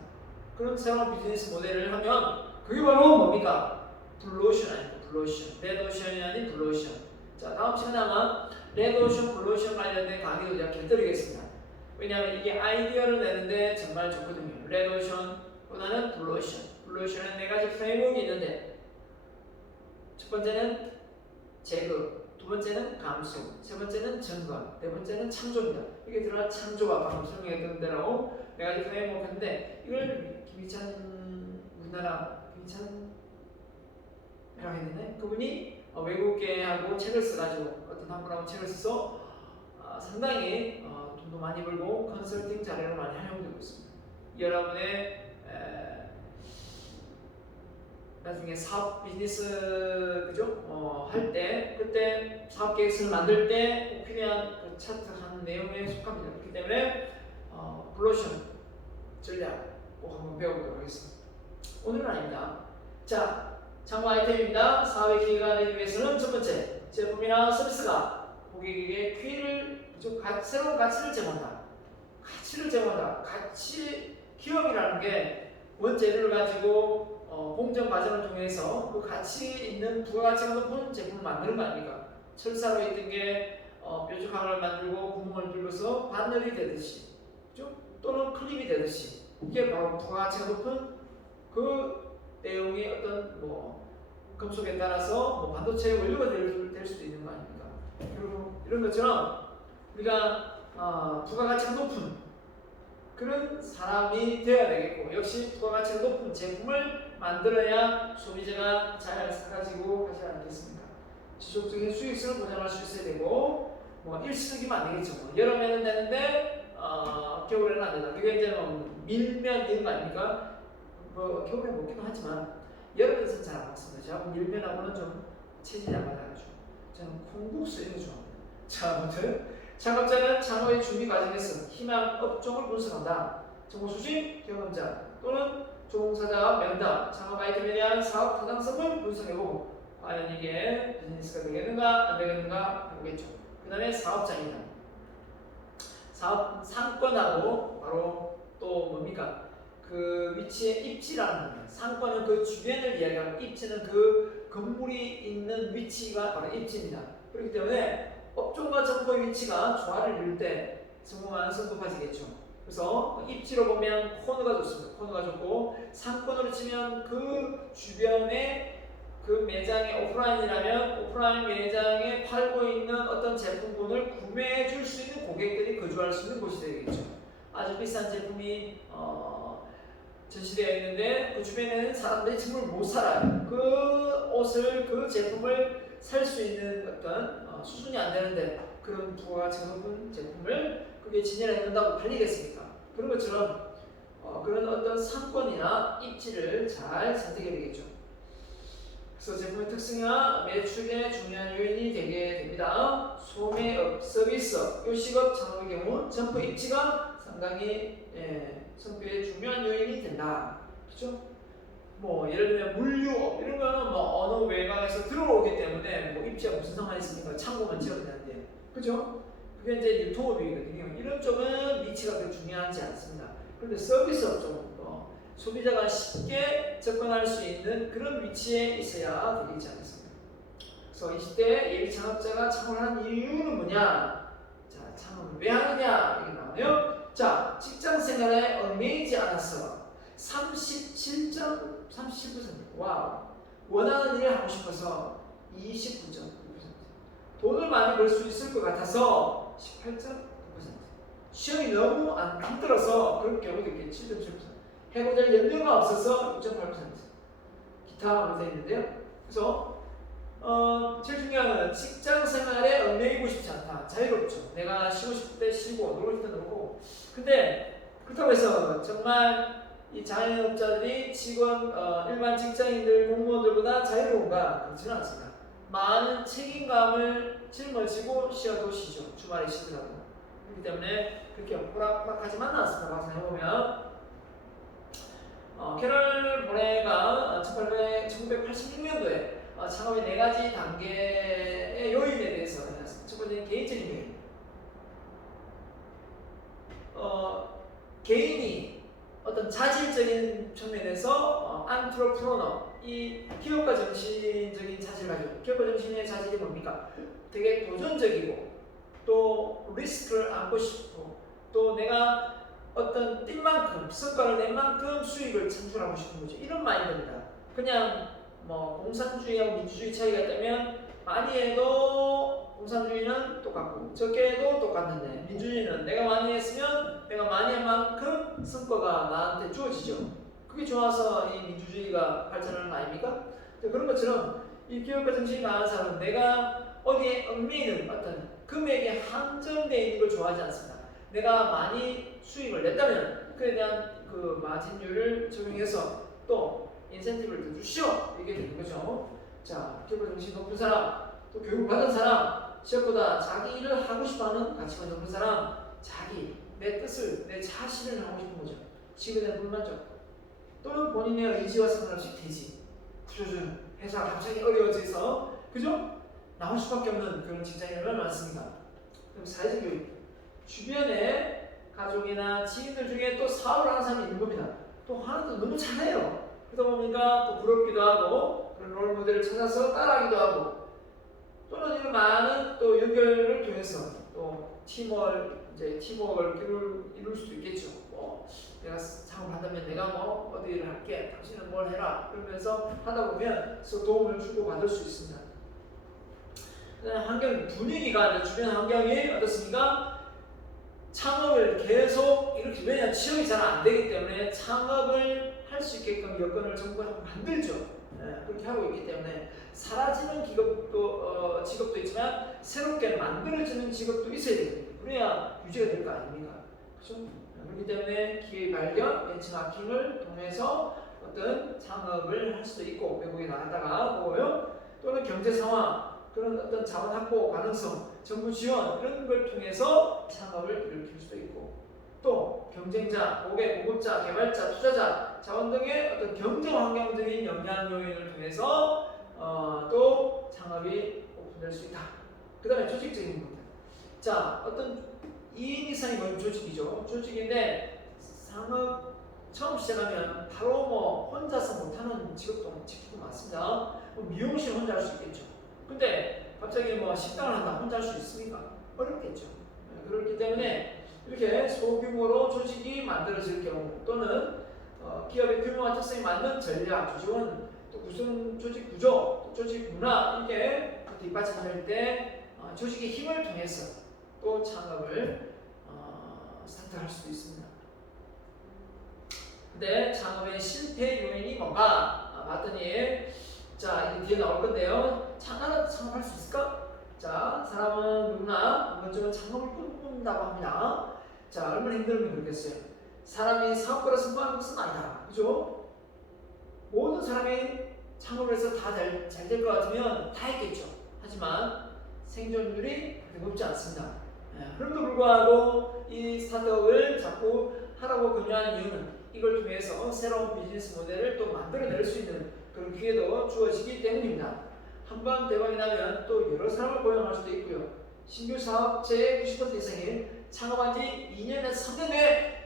그런 새로운 비즈니스 모델을 하면 그게 바로 뭡니까? 블루오션 아닙니까? 블루오션. 레드오션이 아닌 블루오션. 자, 다음 시간에 아마 레드오션, 블루오션 관련된 강의도 제가 곁들이겠습니다. 왜냐하면 이게 아이디어를 내는데 정말 좋거든요. 레드오션보다는 블루오션. 블루오션은 4가지 프레임워크가 있는데 첫 번째는 제거, 두 번째는 감수, 세 번째는 점검, 네 번째는 창조입니다. 이게 들어간 창조가 방금 설명했던 대로 4가지 프레임워크인데 이걸 김희찬 우리나라 김희찬이라고 했는데 그분이 외국계하고 책을 써가지고 어떤 한 분하고 책을 써서 상당히 돈도 많이 벌고 컨설팅 자료를 많이 활용되고 있습니다. 여러분의 나중에 사업 비즈니스 그죠? 할 때 그때 사업 계획서를 만들 때 필요한 그 차트한 내용에 속합니다. 그렇기 때문에 블루오션 전략 꼭 한번 배워보도록 하겠습니다. 오늘은 아닙니다. 자, 참고 아이템입니다. 사업의 기회가 되기 위해서는 첫 번째, 제품이나 서비스가 고객에게 기회를 새로운 가치를 제공한다. 가치를 제공한다. 가치 기업이라는 게 원재료를 가지고 공정 과정을 통해서 그 가치 있는 부가가치가 높은 제품을 만드는 거 아닙니까? 철사로 있던 게 뾰족한 걸 만들고 구멍을 뚫어서 바늘이 되듯이, 그죠? 또는 클립이 되듯이 이게 바로 부가가치가 높은 그 내용이 어떤 금속에 따라서 반도체 원료가 될 수도 있는 거 아닙니까? 그리고 이런 것처럼 우리가 부가가치가 높은 그런 사람이 되어야 되겠고, 역시 부가가치가 높은 제품을 만들어야 소비자가 잘 사가지고 가지 않겠습니까? 지속적인 수익성을 보장할 수 있어야 되고, 뭐 일시적이면 안 되겠죠. 뭐 여름에는 되는데 겨울에는 안 된다. 그게 이제 뭐 밀면 이런 거 아닙니까? 뭐 겨울에 먹기도 하지만 여름에는 잘 안 먹습니다. 제가 밀면하고는 좀 체질이 안 맞아가지고 저는 콩국수 이런 거 좋아합니다. 자, 아무튼 창업자는 창업의 준비 과정에서 희망 업종을 분석한다. 정보 수집, 경험자 또는 종사자 면담, 창업 아이템에 대한 사업 타당성을 분석해보고 과연 이게 비즈니스가 되겠는가 안 되겠는가 해보겠죠. 그 다음에 사업장이다. 사업 상권하고 바로 또 뭡니까? 그 위치의 입지라는 겁니다. 상권은 그 주변을 이야기하고 입지는 그 건물이 있는 위치가 바로 입지입니다. 그렇기 때문에 업종과 점포의 위치가 조화를 이룰 때 성공하는 성급하지겠죠. 그래서 입지로 보면 코너가 좋습니다. 코너가 좋고 상권으로 치면 그 주변에 그 매장의 오프라인이라면 오프라인 매장에 팔고 있는 어떤 제품군을 구매해 줄 수 있는 고객들이 거주할 수 있는 곳이 되겠죠. 아주 비싼 제품이 전시되어 있는데 그 주변에는 사람들이 정말 못 살아요. 그 옷을 그 제품을 살 수 있는 어떤 수준이 안 되는데 그런 부가가치가 높은 제품을 그게 진열해낸다고 팔리겠습니까? 그런 것처럼 그런 어떤 상권이나 입지를 잘 선택해야 되겠죠. 그래서 제품의 특성이나 매출의 중요한 요인이 되게 됩니다. 소매업, 서비스업, 요식업 창업의 경우 점포 입지가 상당히 성과의 중요한 요인이 된다. 그렇죠? 뭐 예를 들면 물류업 이런 거는 뭐 어느 외곽에서 들어오기 때문에 뭐 입지가 무슨 상관이 있습니까? 창고만 지어도 되는데, 그죠? 그게 이제 유통업이거든요. 이런 쪽은 위치가 그렇게 중요하지 않습니다. 그런데 서비스업 쪽은 소비자가 쉽게 접근할 수 있는 그런 위치에 있어야 되지 않겠습니까? 그래서 20대 예비 창업자가 창업을 하는 이유는 뭐냐? 자, 창업을 왜 하느냐? 이게 나와요. 자, 직장 생활에 얽매이지 않아서 37.37%. 와우. 원하는 일을 하고 싶어서 29.9%. 돈을 많이 벌 수 있을 것 같아서 18.9%. 시험이 너무 안 힘들어서 그런 경우도 있겠지. 7.7%. 해보자 연료가 없어서 6.8%. 기타가 되어 있는데요. 그래서 제일 중요한 건 직장 생활에 얽매이고 싶지 않다. 자유롭죠. 내가 쉬고 싶을 때 쉬고 놀고 싶을 때 놀고. 근데 그렇다고 해서 정말 이 자영업자들이 직원 일반 직장인들 공무원들보다 자유로운가? 그렇지는 않습니다. 많은 책임감을 짊어지고 쉬어도 쉬죠. 주말에 쉬더라도. 그렇기 때문에 그렇게 호락호락하지만은 않습니다. 막상 해보면 캐럴 보레가 1986년도에 창업의 4가지 단계의 요인에 대해서 해놨습니다. 첫 번째는 개인적인 요인. 개인이 어떤 자질적인 측면에서 안트로프로너, 이 기업가 정신적인 자질을 가지고, 기업가 정신의 자질이 뭡니까? 되게 도전적이고 또 리스크를 안고 싶고 또 내가 어떤 뛴 만큼 성과를 낸 만큼 수익을 창출하고 싶은 거죠. 이런 마인드입니다. 그냥 뭐 공산주의하고 민주주의 차이가 있다면 많이 해도 공산주의는 똑같고 적게 해도 똑같은데 민주주의는 내가 많이 했으면 내가 많이 한 만큼 성과가 나한테 주어지죠. 그게 좋아서 이 민주주의가 발전하는 거 아닙니까? 그런 것처럼 이 기업가 정신이 강한 사람은 내가 어디에 얽매이는 어떤 금액에 한정되어 있는 걸 좋아하지 않습니다. 내가 많이 수익을 냈다면 그에 대한 그 마진율을 적용해서 또 인센티브를 더 주시오, 이게 되는 거죠. 자, 기업가 정신이 높은 사람, 또 교육을 받은 사람, 시험보다 자기 일을 하고 싶어하는 가치관이 높은 사람, 자기 내 뜻을, 내 자신을 하고 싶은 거죠. 지금에 대한 불만족 또는 본인의 의지와 상관없이 되지. 구조조정 회사가 갑자기 어려워져서 그죠? 나올 수밖에 없는 그런 직장인이 얼마나 많습니다. 그럼 사회적 교육, 주변에 가족이나 지인들 중에 또 사업을 하는 사람이 있는 겁니다. 또 하나도 너무 잘해요. 그러다 보니까 또 부럽기도 하고 그런 롤 모델을 찾아서 따라하기도 하고 또는 이런 많은 또 연결을 통해서 또 팀워크를 이룰 수도 있겠죠. 내가 창업한다면 내가 뭐 어디를 할게, 당신은 뭘 해라 그러면서 하다 보면 서로 도움을 주고 받을 수 있습니다. 환경 분위기가 주변 환경이 어떻습니까? 창업을 계속 이렇게 왜냐 취업이 잘 안 되기 때문에 창업을 할 수 있게끔 여건을 정부가 만들죠. 그렇게 하고 있기 때문에 사라지는 직업도 있지만 새롭게 만들어지는 직업도 있어야 됩니다. 그래야 유지가 될 거 아닙니까? 그렇죠? 그렇기 때문에 기회 발견, 벤치마킹을 통해서 어떤 창업을 할 수도 있고 외국에 나갔다가 뭐요? 또는 경제 상황, 그런 어떤 자원 확보 가능성, 정부 지원 이런 걸 통해서 창업을 일으킬 수도 있고 또 경쟁자, 고객, 공급자, 개발자, 투자자, 자원 등의 어떤 경쟁 환경적인 영향 요인을 통해서 또 창업이 오픈될 수 있다. 그 다음에 조직적인 문제. 자, 어떤 2인 이상이 모인 조직이죠. 조직인데 상업 처음 시작하면 바로 뭐 혼자서 못하는 직업도 많습니다. 뭐 미용실 혼자 할 수 있겠죠. 근데 갑자기 뭐 식당을 한다 혼자 할 수 있습니까? 어렵겠죠. 그렇기 때문에 이렇게 소규모로 조직이 만들어질 경우 또는 기업의 규모와 특성에 맞는 전략, 조직원, 또 구성 조직 구조, 또 조직 문화 이게 뒷받침될 때 조직의 힘을 통해서 또 창업을 스타트할 수도 있습니다. 근데 창업의 실패 요인이 뭔가 봤더니 자 이게 뒤에 나올 건데요. 하나 창업할 수 있을까? 자 사람은 누구나 한 번쯤은 창업을 꿈꾼다고 합니다. 자 얼마나 힘들면 그렇겠어요. 사람이 사업가로 성공하는 것은 아니다. 그죠? 모든 사람이 창업을 해서 다 잘 될 것 같으면 다 했겠죠. 하지만 생존율이 그렇게 높지 않습니다. 그럼에도 불구하고 이 스타트업을 자꾸 하라고 권유하는 이유는 이걸 통해서 새로운 비즈니스 모델을 또 만들어낼 수 있는 그런 기회도 주어지기 때문입니다. 한번 대박이 나면 또 여러 사람을 고용할 수도 있고요. 신규 사업체의 90% 이상이 창업한 지 2년에서 3년 내에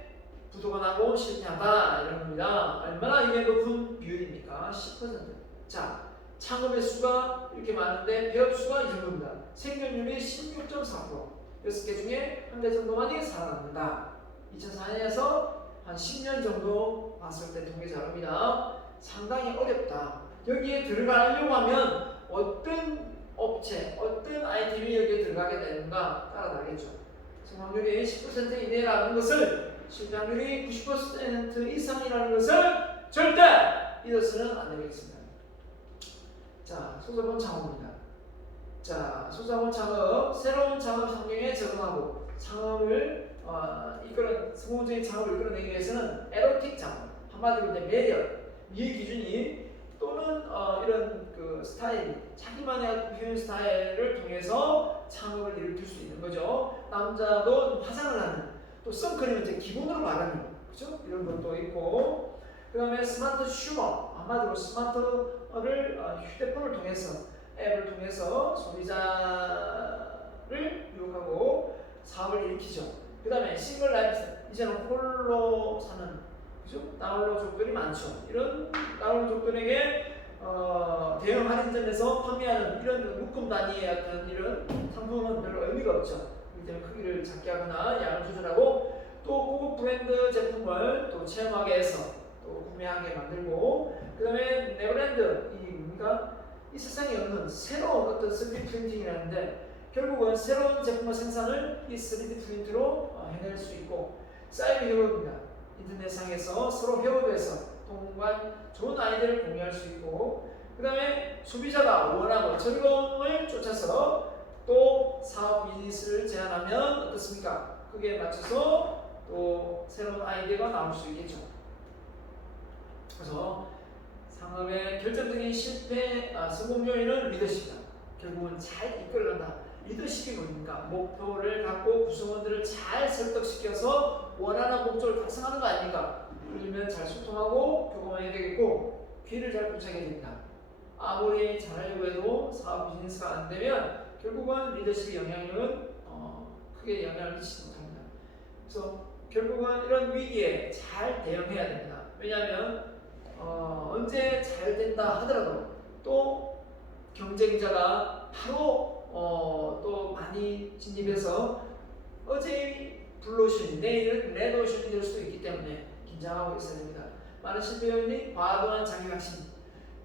부도가 나고 실패한다 이런 겁니다. 얼마나 이게 높은 비율입니까? 10%. 자, 창업의 수가 이렇게 많은데 배업 수가 이 정도입니다. 생존율이 16.4%. 6개 중에 한 개 정도만이 살아납니다. 2004년에서 한 10년 정도 봤을 때 통계 자료입니다. 상당히 어렵다. 여기에 들어가려고 하면 어떤 업체, 어떤 아이템이 여기에 들어가게 되는가 따라 다르겠죠. 성공률이 10% 이내라는 것을 실장률이 90% 이상이라는 것을 절대 잊어서는 안 되겠습니다. 자, 소자본 창업입니다. 자, 소자본 창업, 새로운 창업 환경에 적응하고 창업을 성공적인 창업을 이끌어내기 위해서는 에로틱 창업, 한마디로 이제 매력, 미의 기준이 또는 이런 그 스타일, 자기만의 표현 스타일을 통해서 창업을 일으킬 수 있는 거죠. 남자도 화장을 하는, 또 선크림은 이제 기본으로 바르는, 그죠? 이런 것도 있고, 그 다음에 스마트 슈머, 한마디로 스마트를 휴대폰을 통해서, 앱을 통해서 소비자를 유혹하고 사업을 일으키죠. 그 다음에 싱글 라이프스타일, 이제는 홀로 사는, 그죠? 나홀로족들이 많죠. 이런 나홀로족들에게 대형 할인점에서 판매하는 이런 묶음 단위의 어떤 이런 상품은 별로 의미가 없죠. 그렇기 때문에 크기를 작게 하거나 양을 조절하고 또 고급 브랜드 제품을 또 체험하게 해서 또 구매하게 만들고, 그 다음에 네버랜드, 이 뭡니까? 이 세상에 없는 새로운 어떤 3D 프린팅이라는데 결국은 새로운 제품의 생산을 이 3D 프린트로 해낼 수 있고, 사이버 협업입니다. 인터넷상에서 서로 협업해서 동반 좋은 아이디어를 공유할 수 있고, 그 다음에 소비자가 원하고 즐거움을 쫓아서 또 사업 비즈니스를 제안하면 어떻습니까? 그게 맞춰서 또 새로운 아이디어가 나올 수 있겠죠. 그래서 상업의 결정적인 성공 요인은 리더십이다. 결국은 잘 이끌어간다. 리더십이 뭡니까? 목표를 갖고 구성원들을 잘 설득시켜서 원하는 목적을 달성하는 거 아닙니까? 그러면 잘 소통하고 교감해야 되겠고 귀를 잘 부착해야 됩니다. 아무리 잘하려고 해도 사업 비즈니스가 안 되면 결국은 리더십의 영향력은 크게 영향을 미치지 못합니다. 그래서 결국은 이런 위기에 잘 대응해야 됩니다. 왜냐하면 언제 잘 된다 하더라도 또 경쟁자가 바로 또 많이 진입해서 어제의 블루오션이 내일은 레드오션이 될 수도 있기 때문에 긴장하고 있어야 됩니다. 많은 실패 요인이 과도한 자기확신,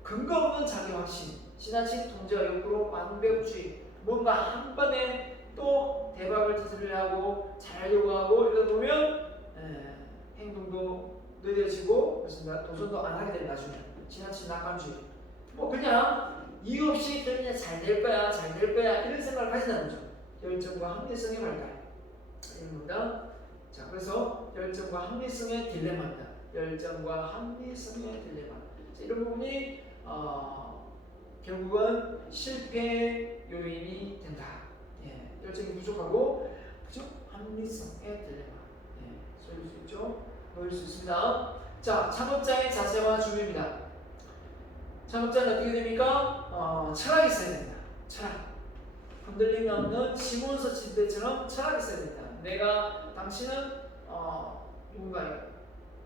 근거 없는 자기확신, 지나친 통제와 욕구로 완벽주의, 뭔가 한 번에 또 대박을 터뜨리려고 잘하려고 하고 이러다 보면 행동도 느려지고 그렇습니다. 도전도 안 하게 됩니다. 나중에 지나친 낙관주의. 뭐 그냥 이유 없이 그냥 잘 될 거야, 잘 될 거야 이런 생각을 가진다는 거죠. 열정과 합리성의 발달 이런 겁니다. 자, 그래서 열정과 합리성의 딜레마입니다. 열정과 합리성의 딜레마. 자, 이런 부분이 결국은 실패의 요인이 된다. 예, 열정이 부족하고 그죠? 합리성의 딜레마. 예, 쏠릴 수 있죠. 보일 수 있습니다. 자, 창업자의 자세와 준비입니다. 창업자는 어떻게 됩니까? 철학이 있어야 됩니다. 철학. 흔들림이 없는 시몬서 지대처럼 철학이 있어야 됩니다. 당신은 누군가요?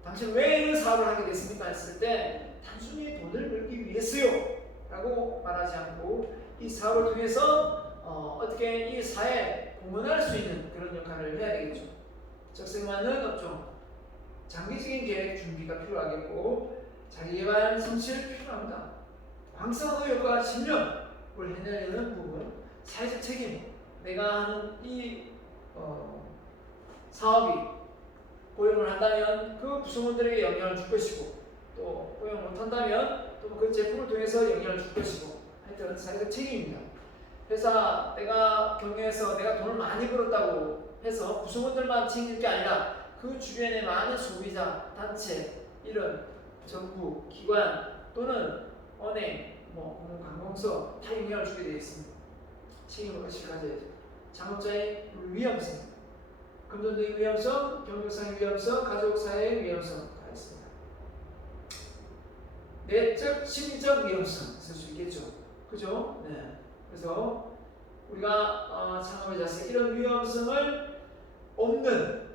당신은 왜 이런 사업을 하게 됐습니까? 했을 때 단순히 돈을 벌기 위해서요 라고 말하지 않고 이 사업을 통해서 어떻게 이 사회에 공헌할 수 있는 그런 역할을 해야 되겠죠. 적성맞는 업종, 장기적인 계획 준비가 필요하겠고 자기개발 성실 필요합니다. 광성의 효과 10년을 해내려는 부분, 사회적 책임, 내가 하는 이 사업이 고용을 한다면 그 구성원들에게 영향을 줄 것이고 또 고용 못한다면 또 그 제품을 통해서 영향을 줄 것이고 하여튼 사회적 책임입니다. 회사 내가 경영해서 내가 돈을 많이 벌었다고 해서 구성원들만 챙길 게 아니라 그 주변의 많은 소비자, 단체, 이런 정부, 기관 또는 은행, 공공관공서 다 영향을 주게 되어 있습니다. 책임을 같이 가져야 돼요. 창업자의 위험성, 금전적인 위험성, 경영상의 위험성, 가족사회의 위험성 다 있습니다. 내적, 심리적 위험성 있을 수 있겠죠. 그죠? 네. 그래서 우리가 창업의 자세 이런 위험성을 없는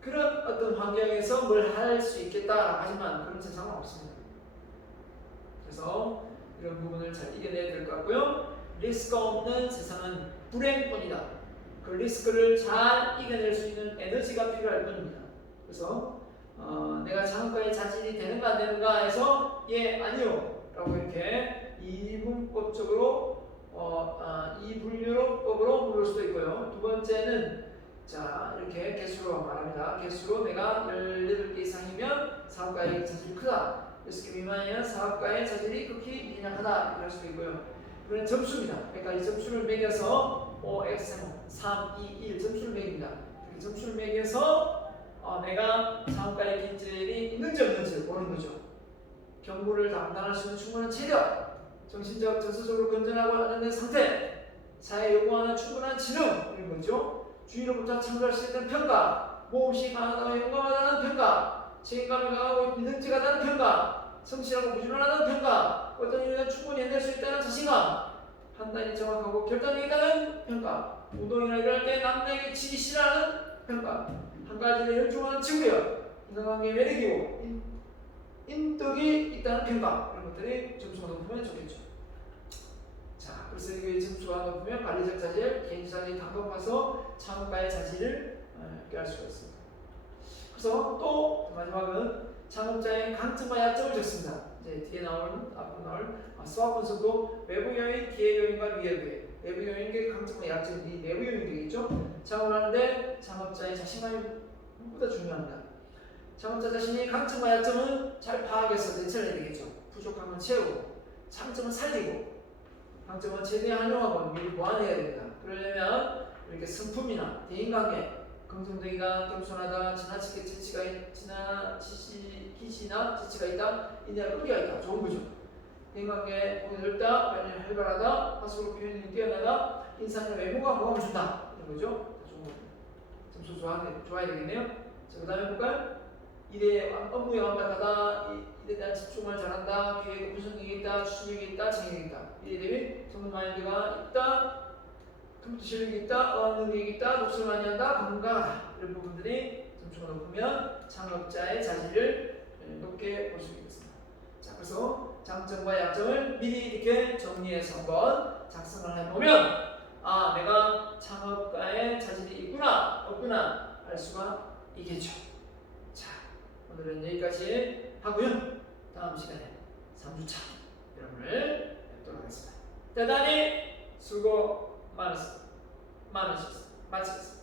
그런 어떤 환경에서 뭘 할 수 있겠다 하지만 그런 세상은 없습니다. 그래서 이런 부분을 잘 이겨내야 될 것 같고요. 리스크가 없는 세상은 불행뿐이다. 그 리스크를 잘 이겨낼 수 있는 에너지가 필요할 뿐입니다. 그래서 내가 창업가의 자질이 되는가 안 되는가 해서 예 아니요 라고 이렇게 이분법적으로 이분류법으로 물을 수도 있고요. 두 번째는 자 이렇게 개수로 말합니다. 개수로 내가 18개 이상이면 사업가의 자질이 크다. 6개 미만이면 사업가의 자질이 극히 빈약하다 이렇게 할 수도 있고요. 이건 점수입니다. 그러니까 이 점수를 매겨서 5, x, 3, 2, 1 점수를 매깁니다. 이렇게 점수를 매겨서 내가 사업가의 기질이 있는지 없는지 보는 거죠. 경무를 담당할 수 있는 충분한 체력, 정신적, 정서적으로 건전하고 안정된 상태, 사회 요구하는 충분한 지능 이런 거죠. 주위로부터 참고할 수 있는 평가, 모험시 강하다고 용감하다는 평가, 책임감이 강하고 믿음직하다는 평가, 성실하고 무질문하다는 평가, 어떤 일을 충분히 해낼 수 있다는 자신감, 판단이 정확하고 결단력이다는 평가, 운동이나 일할 때 남에게 지기 싫어하는 평가, 한 가지를 열중하는 친구여, 인간관계의 매력이고 인덕이 있다는 평가 이런 것들이 점수가 높으면 좋겠죠. 자, 그래서 이게 점수가 높으면 관리적 자질, 개인적 자질이 단독화서 창업가의 자질을 꾀할 수가 있습니다. 그래서 또 마지막은 창업자의 강점과 약점을 적습니다. 이제 뒤에 앞으로 나올 수학 분석도 외부 요인, 기회 요인과 미래 요인. 외부 요인의 강점과 약점이 내부 요인이 되겠죠. 창업을 하는데 창업자의 자신감이 무엇보다 중요합니다. 창업자 자신의 강점과 약점은 잘 파악해서 대처를 해야 되겠죠. 부족한 건 채우고 장점은 살리고 강점은 최대한 활용하고 미리 보완해야 됩니다. 그러려면 이렇게 성품이나 대인관계 긍정적이다, 겸손하다, 지나치게 기시나 지치가 있다, 인내할 끈기가 있다. 좋은 거죠. 대인관계 보기 넓다, 말이 활발하다, 화수로 표현이 뛰어나다, 인상의 외모가 호감을 준다. 이런 거죠. 좋은 거죠. 점수 좋아야 되겠네요. 자, 그 다음에 볼까요? 일에 업무에 완벽하다, 일에 대한 집중을 잘한다, 계획 분석력이 있다, 추진력이 있다, 책임이 있다. 일에 대비 전문 마인드가 있다, 컴퓨터 실력이 있다, 어학 능력이 있다, 독서를 많이 한다, 건강하다. 이런 부분들이 점수가 높으면 창업자의 자질을 높게 볼 수 있겠습니다. 자, 그래서 장점과 약점을 미리 이렇게 정리해서 한번 작성을 해보면 내가 창업가의 자질이 있구나, 없구나 알 수가 있겠죠. 자, 오늘은 여기까지 하고요. 다음 시간에 3주차 여러분을 뵙도록 하겠습니다. 대단히 수고 많았습니다. 마치겠습니다.